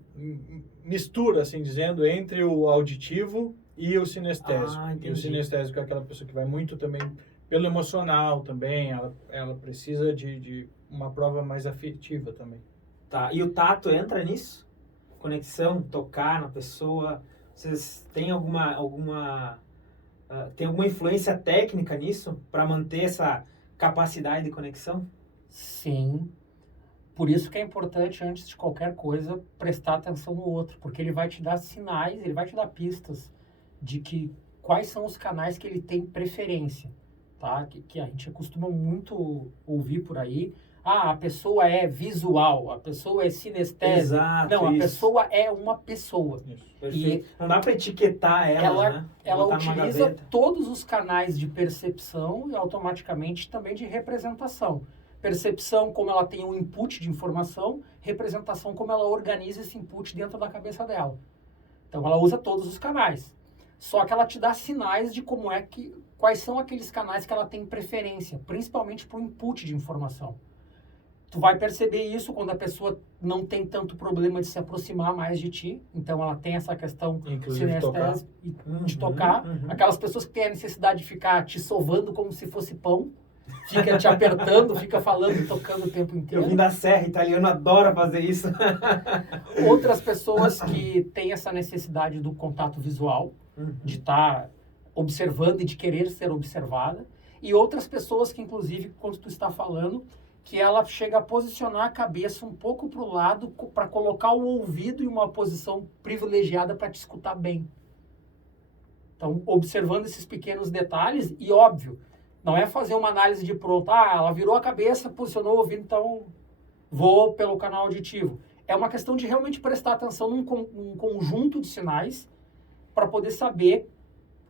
mistura, assim dizendo, entre o auditivo e o sinestésico. Ah, entendi. E o sinestésico é aquela pessoa que vai muito também pelo emocional também, ela precisa de uma prova mais afetiva também. Tá, e o tato entra nisso? Conexão, tocar na pessoa. Vocês têm tem alguma influência técnica nisso para manter essa capacidade de conexão? Sim. Por isso que é importante, antes de qualquer coisa, prestar atenção no outro, porque ele vai te dar sinais, ele vai te dar pistas de quais são os canais que ele tem preferência, tá? Que a gente costuma muito ouvir por aí. Ah, a pessoa é visual, a pessoa é sinestésica. Exato, Não, a isso. pessoa é uma pessoa. Isso. Perfeito. Não dá para etiquetar ela, né? Ela Botar numa utiliza gaveta. todos os canais de percepção e automaticamente também de representação. Percepção, como ela tem um input de informação, representação, como ela organiza esse input dentro da cabeça dela. Então, ela usa todos os canais. Só que ela te dá sinais de quais são aqueles canais que ela tem preferência, principalmente para o input de informação. Tu vai perceber isso quando a pessoa não tem tanto problema de se aproximar mais de ti. Então, ela tem essa questão Inclusive sinestésica de tocar. Aquelas pessoas que têm a necessidade de ficar te sovando como se fosse pão. Fica te apertando, fica falando e tocando o tempo inteiro. Eu vim da Serra, italiano adora fazer isso. Outras pessoas que têm essa necessidade do contato visual, de estar observando e de querer ser observada. E outras pessoas que, inclusive, quando tu está falando, que ela chega a posicionar a cabeça um pouco para o lado para colocar o ouvido em uma posição privilegiada para te escutar bem. Então, observando esses pequenos detalhes, e óbvio, não é fazer uma análise de pronto, ela virou a cabeça, posicionou o ouvido, então vou pelo canal auditivo. É uma questão de realmente prestar atenção num conjunto de sinais para poder saber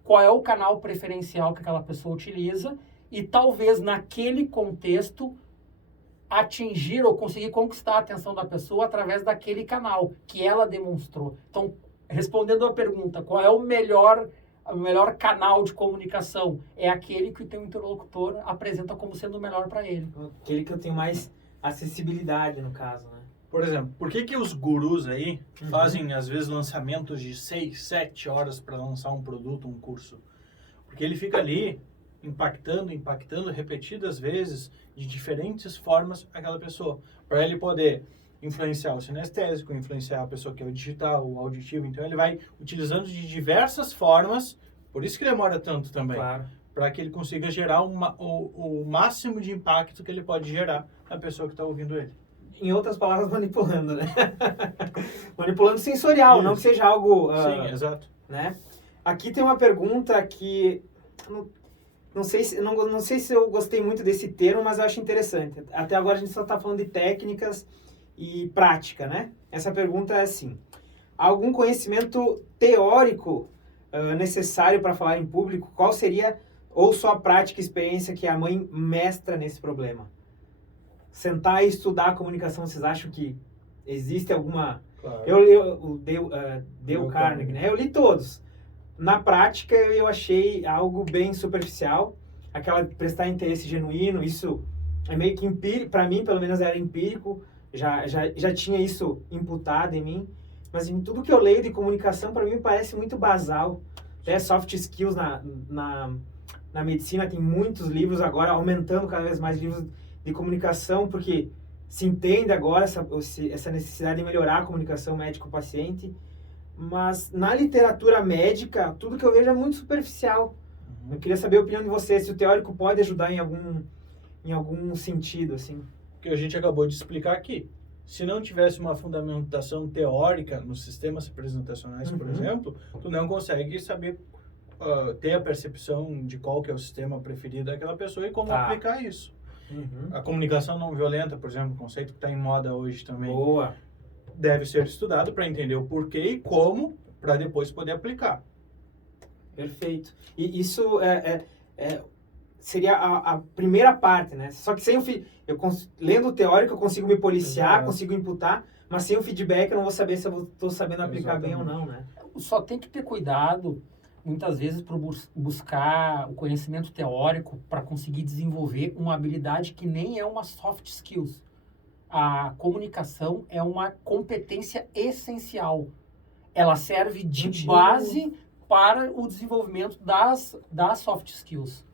qual é o canal preferencial que aquela pessoa utiliza e talvez naquele contexto atingir ou conseguir conquistar a atenção da pessoa através daquele canal que ela demonstrou. Então, respondendo a pergunta, qual é o melhor canal de comunicação? É aquele que o teu interlocutor apresenta como sendo o melhor para ele. Aquele que eu tenho mais acessibilidade, no caso, né? Por exemplo, por que os gurus aí fazem, às vezes, lançamentos de 6, 7 horas para lançar um produto, um curso? Porque ele fica ali impactando repetidas vezes, de diferentes formas, aquela pessoa. Para ele poder influenciar o sinestésico, influenciar a pessoa que é o digital, o auditivo. Então, ele vai utilizando de diversas formas, por isso que demora tanto também. Claro. Para que ele consiga gerar o máximo de impacto que ele pode gerar na pessoa que está ouvindo ele. Em outras palavras, manipulando, né? Manipulando sensorial, Isso. não que seja algo... Sim, exato. Né? Aqui tem uma pergunta que... Não sei se eu gostei muito desse termo, mas eu acho interessante. Até agora a gente só está falando de técnicas e prática, né? Essa pergunta é assim: algum conhecimento teórico necessário para falar em público? Qual seria, ou só a prática e experiência que a mãe mestra nesse problema? Sentar e estudar a comunicação, vocês acham que existe alguma... Claro. Eu li o Dale Carnegie, né? Eu li todos. Na prática, eu achei algo bem superficial, aquela prestar interesse genuíno, isso é meio que empírico, para mim, pelo menos era empírico, já tinha isso imputado em mim, mas em tudo que eu leio de comunicação, para mim, parece muito basal. Até soft skills na medicina, tem muitos livros agora, aumentando cada vez mais livros de comunicação, porque se entende agora essa necessidade de melhorar a comunicação médico-paciente. Mas na literatura médica, tudo que eu vejo é muito superficial. Eu queria saber a opinião de você, se o teórico pode ajudar em algum sentido, assim. Que a gente acabou de explicar aqui. Se não tivesse uma fundamentação teórica nos sistemas representacionais, por exemplo, tu não consegue saber ter a percepção de qual que é o sistema preferido daquela pessoa e como aplicar isso. A comunicação não violenta, por exemplo, um conceito que está em moda hoje também. Boa. Deve ser estudado para entender o porquê e como, para depois poder aplicar. Perfeito. E isso seria a primeira parte, né? Só que sem lendo o teórico eu consigo me policiar, consigo imputar, mas sem o feedback eu não vou saber se eu estou sabendo aplicar bem ou não, né? Só tem que ter cuidado, muitas vezes, para buscar o conhecimento teórico para conseguir desenvolver uma habilidade que nem é uma soft skills. A comunicação é uma competência essencial. ela serve de base para o desenvolvimento das soft skills.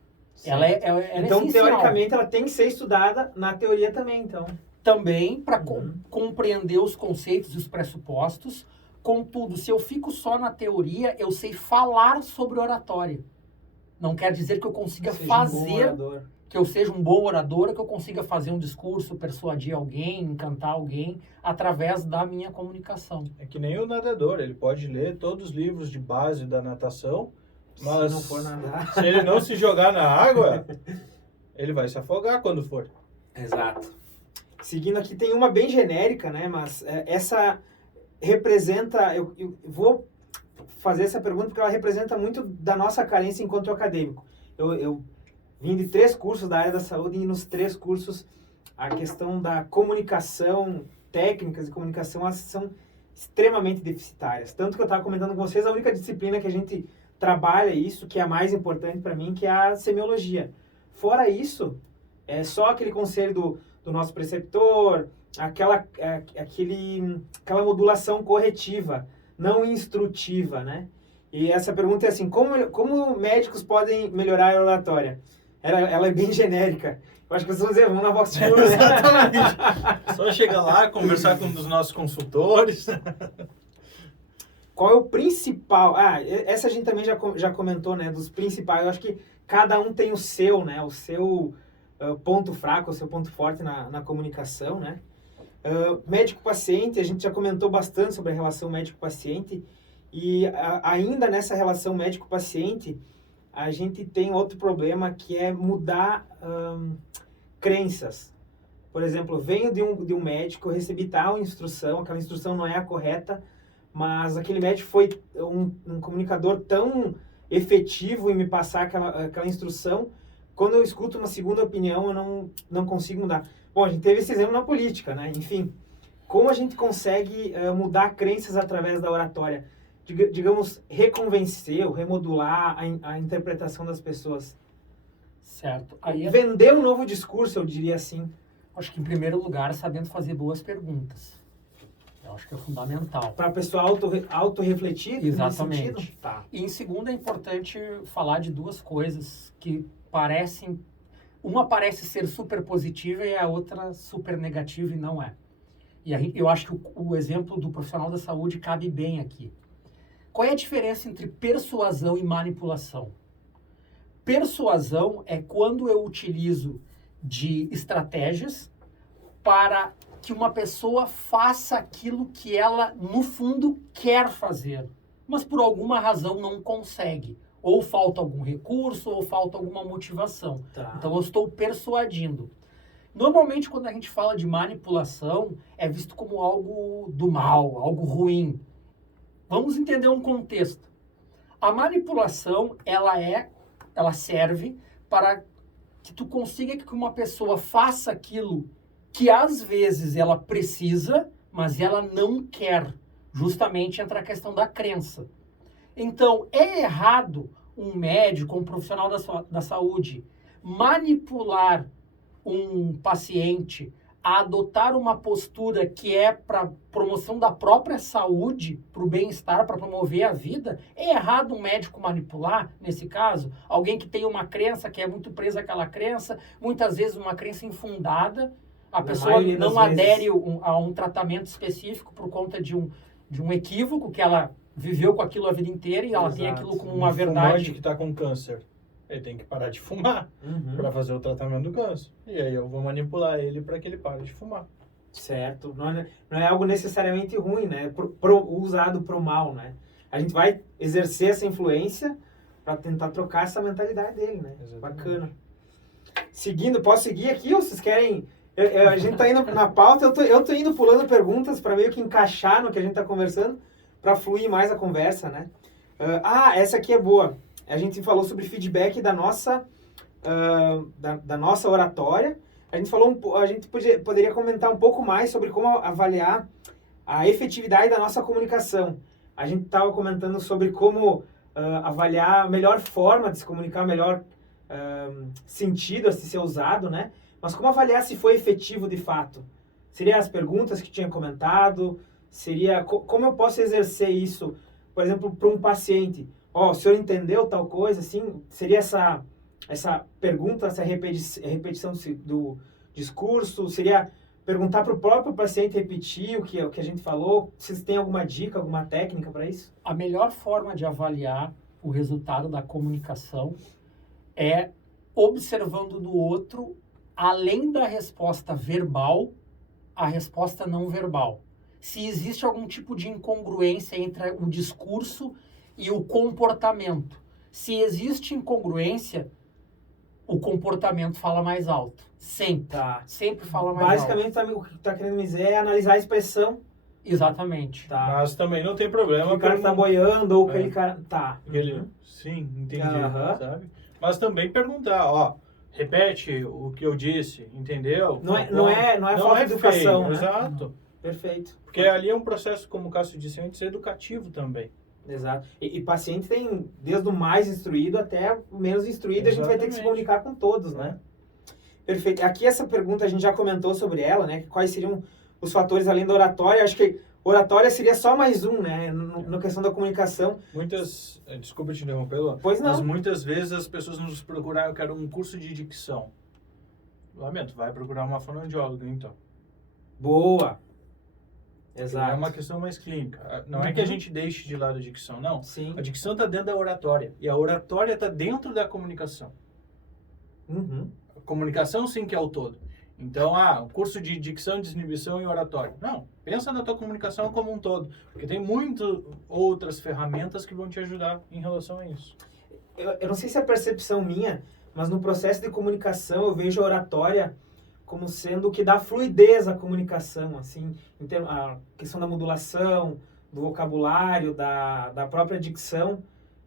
Ela é então, essencial. Teoricamente, ela tem que ser estudada na teoria também, então. Também para compreender os conceitos e os pressupostos. Contudo, se eu fico só na teoria, eu sei falar sobre oratória. Não quer dizer que eu consiga fazer, que eu seja um bom orador, que eu consiga fazer um discurso, persuadir alguém, encantar alguém, através da minha comunicação. É que nem o nadador, ele pode ler todos os livros de base da natação, mas se não for nadar, se ele não se jogar na água, ele vai se afogar quando for. Exato. Seguindo aqui, tem uma bem genérica, né? Mas essa representa... Eu vou fazer essa pergunta porque ela representa muito da nossa carência enquanto acadêmico. Eu vim de 3 cursos da área da saúde e nos 3 cursos a questão da comunicação, técnicas de comunicação, elas são extremamente deficitárias. Tanto que eu estava comentando com vocês, a única disciplina que a gente trabalha isso, que é a mais importante para mim, que é a semiologia. Fora isso, é só aquele conselho do nosso preceptor, aquela modulação corretiva, não instrutiva, né? E essa pergunta é assim, como médicos podem melhorar a oratória? Ela é bem genérica. Eu acho que vocês vão dizer, vamos na Vox Tour, né? Exatamente. Só chegar lá, conversar com um dos nossos consultores. Qual é o principal? Essa a gente também já comentou, né? Dos principais. Eu acho que cada um tem o seu, né? O seu ponto fraco, o seu ponto forte na comunicação, né? Médico-paciente, a gente já comentou bastante sobre a relação médico-paciente. E ainda nessa relação médico-paciente, a gente tem outro problema que é mudar crenças. Por exemplo, venho de um médico, recebi tal instrução, aquela instrução não é a correta, mas aquele médico foi um comunicador tão efetivo em me passar aquela instrução, quando eu escuto uma segunda opinião, eu não consigo mudar. Bom, a gente teve esse exemplo na política, né? Enfim, como a gente consegue mudar crenças através da oratória? Digamos, reconvencer ou remodular a interpretação das pessoas. Certo. Vender um novo discurso, eu diria assim. Acho que, em primeiro lugar, sabendo fazer boas perguntas. Eu acho que é fundamental. Para a pessoa auto-refletir? Exatamente. Tá. E, em segundo, é importante falar de 2 coisas que parecem... Uma parece ser super positiva e a outra super negativa e não é. E aí, eu acho que o exemplo do profissional da saúde cabe bem aqui. Qual é a diferença entre persuasão e manipulação? Persuasão é quando eu utilizo de estratégias para que uma pessoa faça aquilo que ela, no fundo, quer fazer, mas por alguma razão não consegue. Ou falta algum recurso, ou falta alguma motivação. Tá. Então, eu estou persuadindo. Normalmente, quando a gente fala de manipulação, é visto como algo do mal, algo ruim. Vamos entender um contexto. A manipulação, ela serve para que tu consiga que uma pessoa faça aquilo que às vezes ela precisa, mas ela não quer. Justamente entra a questão da crença. Então, é errado um médico, um profissional da saúde, manipular um paciente a adotar uma postura que é para promoção da própria saúde, para o bem-estar, para promover a vida? É errado um médico manipular, nesse caso? Alguém que tem uma crença, que é muito presa àquela crença, muitas vezes uma crença infundada, a pessoa não adere a um tratamento específico por conta de um equívoco, que ela viveu com aquilo a vida inteira e ela tem aquilo como uma verdade. Fumante que está com câncer, ele tem que parar de fumar para fazer o tratamento do câncer. E aí eu vou manipular ele para que ele pare de fumar. Certo. Não é algo necessariamente ruim, né? Usado pro mal, né? A gente vai exercer essa influência para tentar trocar essa mentalidade dele, né? Exatamente. Bacana. Seguindo, posso seguir aqui ou vocês querem... a gente tá indo na pauta, eu tô indo pulando perguntas para meio que encaixar no que a gente tá conversando, para fluir mais a conversa, né? Essa aqui é boa. A gente falou sobre feedback da nossa oratória. A gente poderia comentar um pouco mais sobre como avaliar a efetividade da nossa comunicação. A gente estava comentando sobre como avaliar a melhor forma de se comunicar, o melhor sentido a se ser usado, né? Mas como avaliar se foi efetivo de fato? Seriam as perguntas que tinha comentado? seria como eu posso exercer isso, por exemplo, para um paciente? O senhor entendeu tal coisa? Assim, seria essa pergunta, essa repetição do discurso? Seria perguntar para o próprio paciente repetir o que a gente falou? Vocês têm alguma dica, alguma técnica para isso? A melhor forma de avaliar o resultado da comunicação é observando no outro, além da resposta verbal, a resposta não verbal. Se existe algum tipo de incongruência entre o discurso e o comportamento. Se existe incongruência, o comportamento fala mais alto. Sempre. Tá. Sempre fala mais alto. Basicamente, o que está querendo me dizer é analisar a expressão. Exatamente. Tá. Mas também não tem problema. O cara que tá boiando ou aquele cara... Tá. Sim, entendi, sabe? Mas também perguntar, repete o que eu disse, entendeu? Não é falta de educação, feio, né? Exato. Perfeito. Porque ali é um processo, como o Cássio disse antes, educativo também. Exato. E paciente tem desde o mais instruído até o menos instruído. Exatamente. A gente vai ter que se comunicar com todos, né? Perfeito. Aqui essa pergunta a gente já comentou sobre ela, né? Quais seriam os fatores além da oratória? Acho que oratória seria só mais um, né? Na questão da comunicação. Desculpa te interromper, pois não. Mas muitas vezes as pessoas nos procuram, eu quero um curso de dicção. Lamento, vai procurar uma fonoaudióloga, então. Boa. Exato. É uma questão mais clínica. Não é que a gente deixe de lado a dicção, não. Sim. A dicção está dentro da oratória. E a oratória está dentro da comunicação. A comunicação, sim, que é o todo. Então, o curso de dicção, desinibição e oratória. Não, pensa na tua comunicação como um todo. Porque tem muitas outras ferramentas que vão te ajudar em relação a isso. Eu não sei se é percepção minha, mas no processo de comunicação eu vejo a oratória como sendo o que dá fluidez à comunicação, assim, a questão da modulação, do vocabulário, da própria dicção,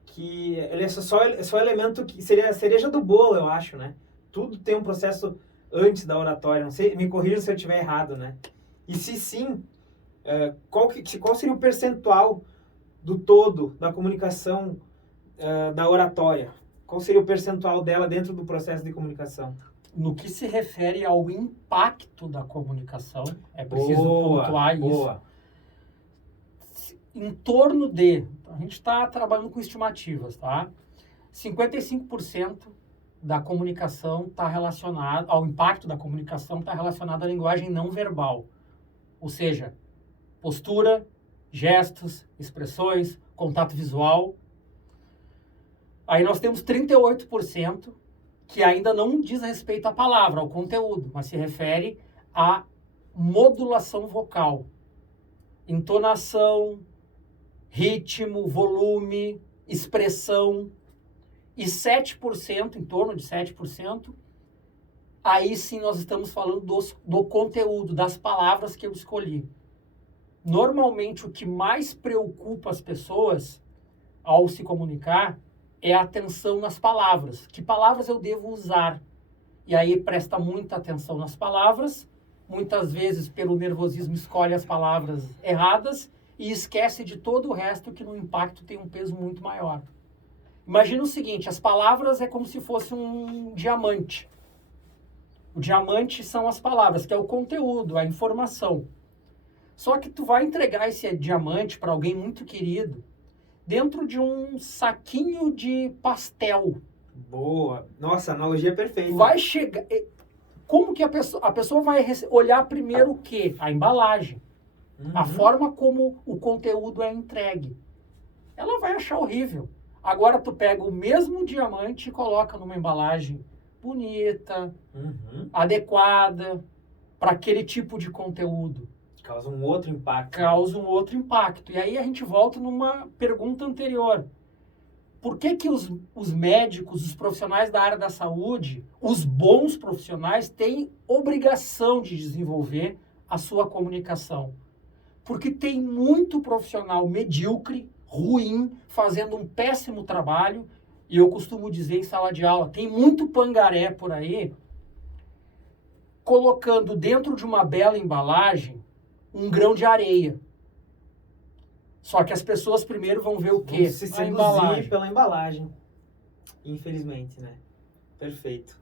que ele é só elemento que seria a cereja do bolo, eu acho, né? Tudo tem um processo antes da oratória, não sei, me corrija se eu estiver errado, né? E se sim, qual seria o percentual do todo da comunicação da oratória? Qual seria o percentual dela dentro do processo de comunicação? No que se refere ao impacto da comunicação, é preciso pontuar isso. Em torno de, a gente está trabalhando com estimativas, tá? 55% da comunicação está relacionado, ao impacto da comunicação está relacionado à linguagem não verbal. Ou seja, postura, gestos, expressões, contato visual. Aí nós temos 38% que ainda não diz respeito à palavra, ao conteúdo, mas se refere à modulação vocal. Entonação, ritmo, volume, expressão. E 7%, em torno de 7%, aí sim nós estamos falando do conteúdo, das palavras que eu escolhi. Normalmente o que mais preocupa as pessoas ao se comunicar é a atenção nas palavras. Que palavras eu devo usar? E aí presta muita atenção nas palavras, muitas vezes pelo nervosismo escolhe as palavras erradas e esquece de todo o resto que no impacto tem um peso muito maior. Imagina o seguinte, as palavras é como se fosse um diamante. O diamante são as palavras, que é o conteúdo, a informação. Só que tu vai entregar esse diamante para alguém muito querido dentro de um saquinho de pastel. Boa. Nossa, a analogia é perfeita. Vai chegar... Como que a pessoa vai olhar primeiro o quê? A embalagem. A forma como o conteúdo é entregue. Ela vai achar horrível. Agora tu pega o mesmo diamante e coloca numa embalagem bonita, adequada para aquele tipo de conteúdo. Causa um outro impacto. Causa um outro impacto. E aí a gente volta numa pergunta anterior. Por que os médicos, os profissionais da área da saúde, os bons profissionais, têm obrigação de desenvolver a sua comunicação? Porque tem muito profissional medíocre, ruim, fazendo um péssimo trabalho, e eu costumo dizer em sala de aula, tem muito pangaré por aí, colocando dentro de uma bela embalagem um grão de areia. Só que as pessoas primeiro vão ver o quê? Vão se seduzir pela embalagem. Infelizmente, né? Perfeito.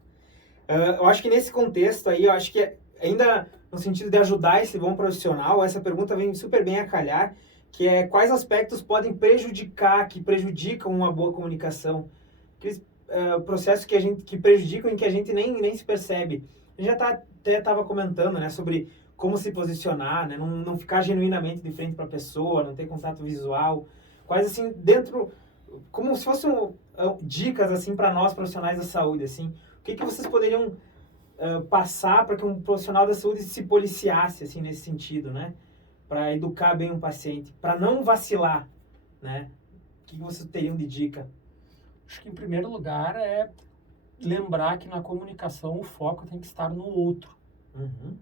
Eu acho que nesse contexto aí, eu acho que ainda no sentido de ajudar esse bom profissional, essa pergunta vem super bem a calhar, que é quais aspectos podem que prejudicam uma boa comunicação. Aqueles processos que prejudicam e que a gente nem se percebe. A gente até estava comentando, né, sobre como se posicionar, né, não ficar genuinamente de frente para a pessoa, não ter contato visual. Quais, assim, como se fossem dicas, assim, para nós profissionais da saúde, assim. O que vocês poderiam passar para que um profissional da saúde se policiasse, assim, nesse sentido, né? Para educar bem um paciente, para não vacilar, né? O que vocês teriam de dica? Acho que, em primeiro lugar, é lembrar que na comunicação o foco tem que estar no outro. Uhum.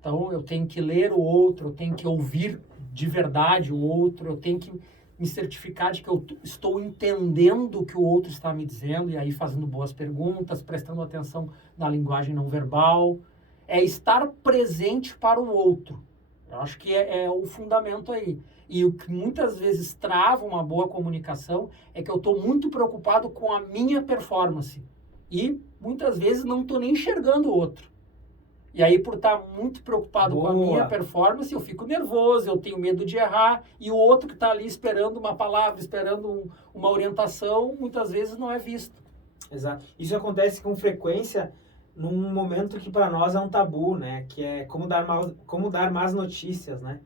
Então, eu tenho que ler o outro, eu tenho que ouvir de verdade o outro, eu tenho que me certificar de que eu estou entendendo o que o outro está me dizendo, e aí fazendo boas perguntas, prestando atenção na linguagem não verbal. É estar presente para o outro. Eu acho que é o fundamento aí. E o que muitas vezes trava uma boa comunicação é que eu estou muito preocupado com a minha performance. E muitas vezes não estou nem enxergando o outro. E aí, por estar muito preocupado com a minha performance, eu fico nervoso, eu tenho medo de errar, e o outro que está ali esperando uma palavra, esperando uma orientação, muitas vezes não é visto. Exato. Isso acontece com frequência num momento que para nós é um tabu, né? Que é como dar más notícias, né?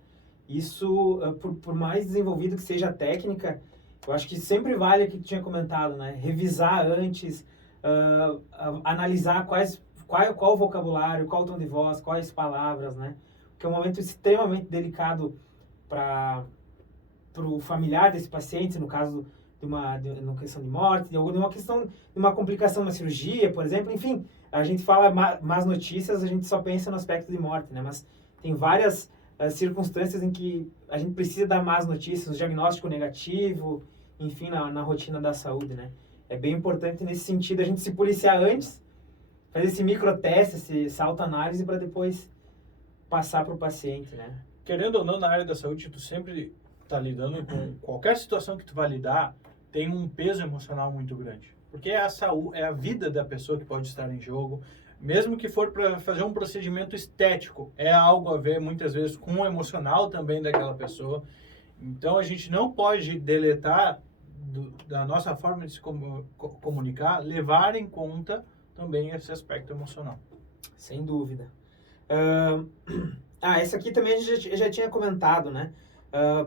Isso, por mais desenvolvido que seja a técnica, eu acho que sempre vale o que tu tinha comentado, né? Revisar antes, analisar qual o vocabulário, qual o tom de voz, quais palavras, né? Porque é um momento extremamente delicado para o familiar desse paciente, no caso de uma questão de morte, de uma questão de uma complicação, uma cirurgia, por exemplo. Enfim, a gente fala más notícias, a gente só pensa no aspecto de morte, né? Mas tem várias circunstâncias em que a gente precisa dar más notícias, um diagnóstico negativo, enfim, na rotina da saúde, né? É bem importante nesse sentido a gente se policiar antes, fazer esse microteste, essa autoanálise para depois passar para o paciente, né? Querendo ou não, na área da saúde, tu sempre tá lidando com qualquer situação que tu vai lidar, tem um peso emocional muito grande. Porque é a saúde, é a vida da pessoa que pode estar em jogo. Mesmo que for para fazer um procedimento estético, é algo a ver muitas vezes com o emocional também daquela pessoa. Então a gente não pode deletar da nossa forma de se comunicar, levar em conta também esse aspecto emocional. Sem dúvida. Essa aqui também a gente já tinha comentado, né?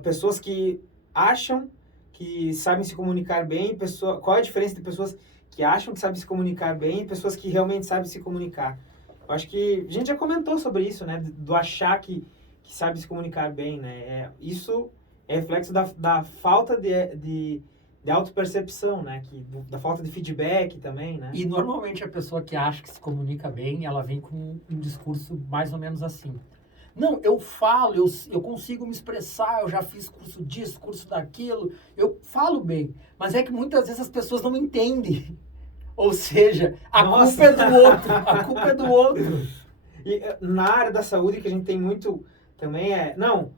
Pessoas que acham que sabem se comunicar bem, qual é a diferença de pessoas que acham que sabem se comunicar bem e pessoas que realmente sabem se comunicar? Eu acho que a gente já comentou sobre isso, né? Do achar que sabe se comunicar bem, né? Isso é reflexo da falta de autopercepção, né? Da falta de feedback também, né? E normalmente a pessoa que acha que se comunica bem, ela vem com um discurso mais ou menos assim. Não, eu falo, eu consigo me expressar, eu já fiz curso disso, curso daquilo, eu falo bem. Mas é que muitas vezes as pessoas não entendem. Ou seja, a culpa é do outro, a culpa é do outro. E na área da saúde que a gente tem muito também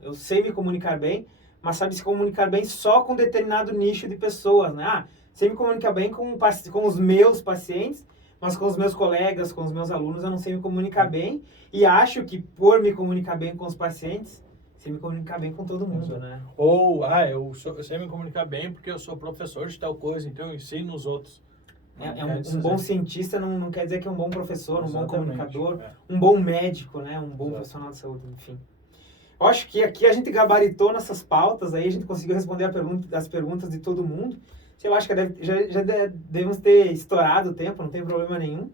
eu sei me comunicar bem, mas sabe se comunicar bem só com determinado nicho de pessoas, né? Sei me comunicar bem com os meus pacientes, mas com os meus colegas, com os meus alunos, eu não sei me comunicar bem. E acho que por me comunicar bem com os pacientes, sei me comunicar bem com todo mundo, né? Ou, eu sei me comunicar bem porque eu sou professor de tal coisa, então eu ensino os outros. Um bom cientista não quer dizer que é um bom professor, um bom comunicador, um bom médico, né? Um bom profissional de saúde, enfim. Eu acho que aqui a gente gabaritou nessas pautas, aí a gente conseguiu responder as perguntas de todo mundo. Eu acho que já devemos ter estourado o tempo, não tem problema nenhum.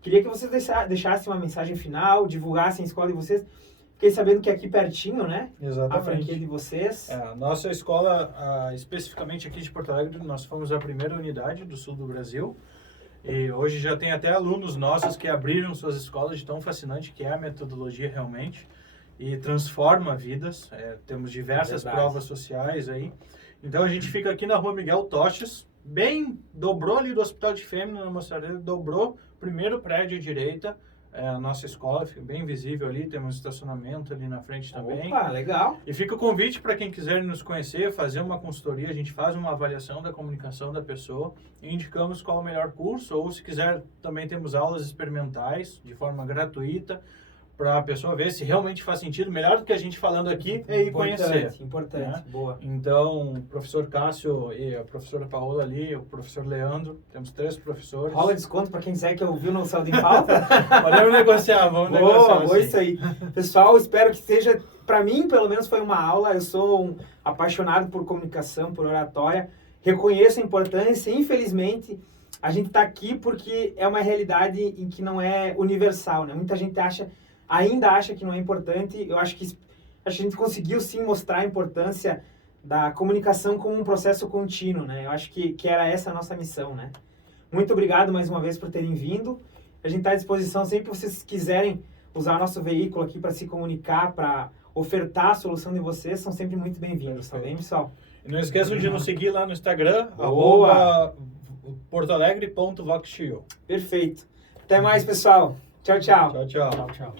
Queria que vocês deixassem uma mensagem final, divulgassem a escola de vocês. Fiquei sabendo que é aqui pertinho, né? Exatamente. A franquia de vocês. A nossa escola, especificamente aqui de Porto Alegre, nós fomos a primeira unidade do sul do Brasil. E hoje já tem até alunos nossos que abriram suas escolas de tão fascinante que é a metodologia realmente. E transforma vidas. Temos diversas provas sociais aí. Então a gente fica aqui na rua Miguel Toches, dobrou ali do Hospital de Fêmea, na Mostardeira, dobrou, primeiro prédio à direita, a nossa escola, fica bem visível ali, temos estacionamento ali na frente também. Opa, legal! E fica o convite para quem quiser nos conhecer, fazer uma consultoria, a gente faz uma avaliação da comunicação da pessoa e indicamos qual é o melhor curso, ou se quiser, também temos aulas experimentais, de forma gratuita, para a pessoa ver se realmente faz sentido. Melhor do que a gente falando aqui é ir conhecer. Importante, né? boa. Então, o professor Cássio e a professora Paola ali, o professor Leandro, temos 3 professores. Rola desconto para quem quiser que ouviu no Saúde em Pauta. Podemos negociar, vamos negociar. Boa, isso aí. Pessoal, espero que seja, para mim, pelo menos foi uma aula. Eu sou um apaixonado por comunicação, por oratória. Reconheço a importância. Infelizmente, a gente está aqui porque é uma realidade em que não é universal, né? Muita gente ainda acha que não é importante. Eu acho que a gente conseguiu sim mostrar a importância da comunicação como um processo contínuo, né? Eu acho que era essa a nossa missão, né? Muito obrigado mais uma vez por terem vindo. A gente está à disposição sempre que vocês quiserem usar o nosso veículo aqui para se comunicar, para ofertar a solução de vocês, são sempre muito bem-vindos, tá bem, pessoal? E não esqueçam de nos seguir lá no Instagram, @portoalegre.voxtio. Perfeito. Até mais, pessoal. Tchau, tchau. Tchau, tchau. Tchau, tchau.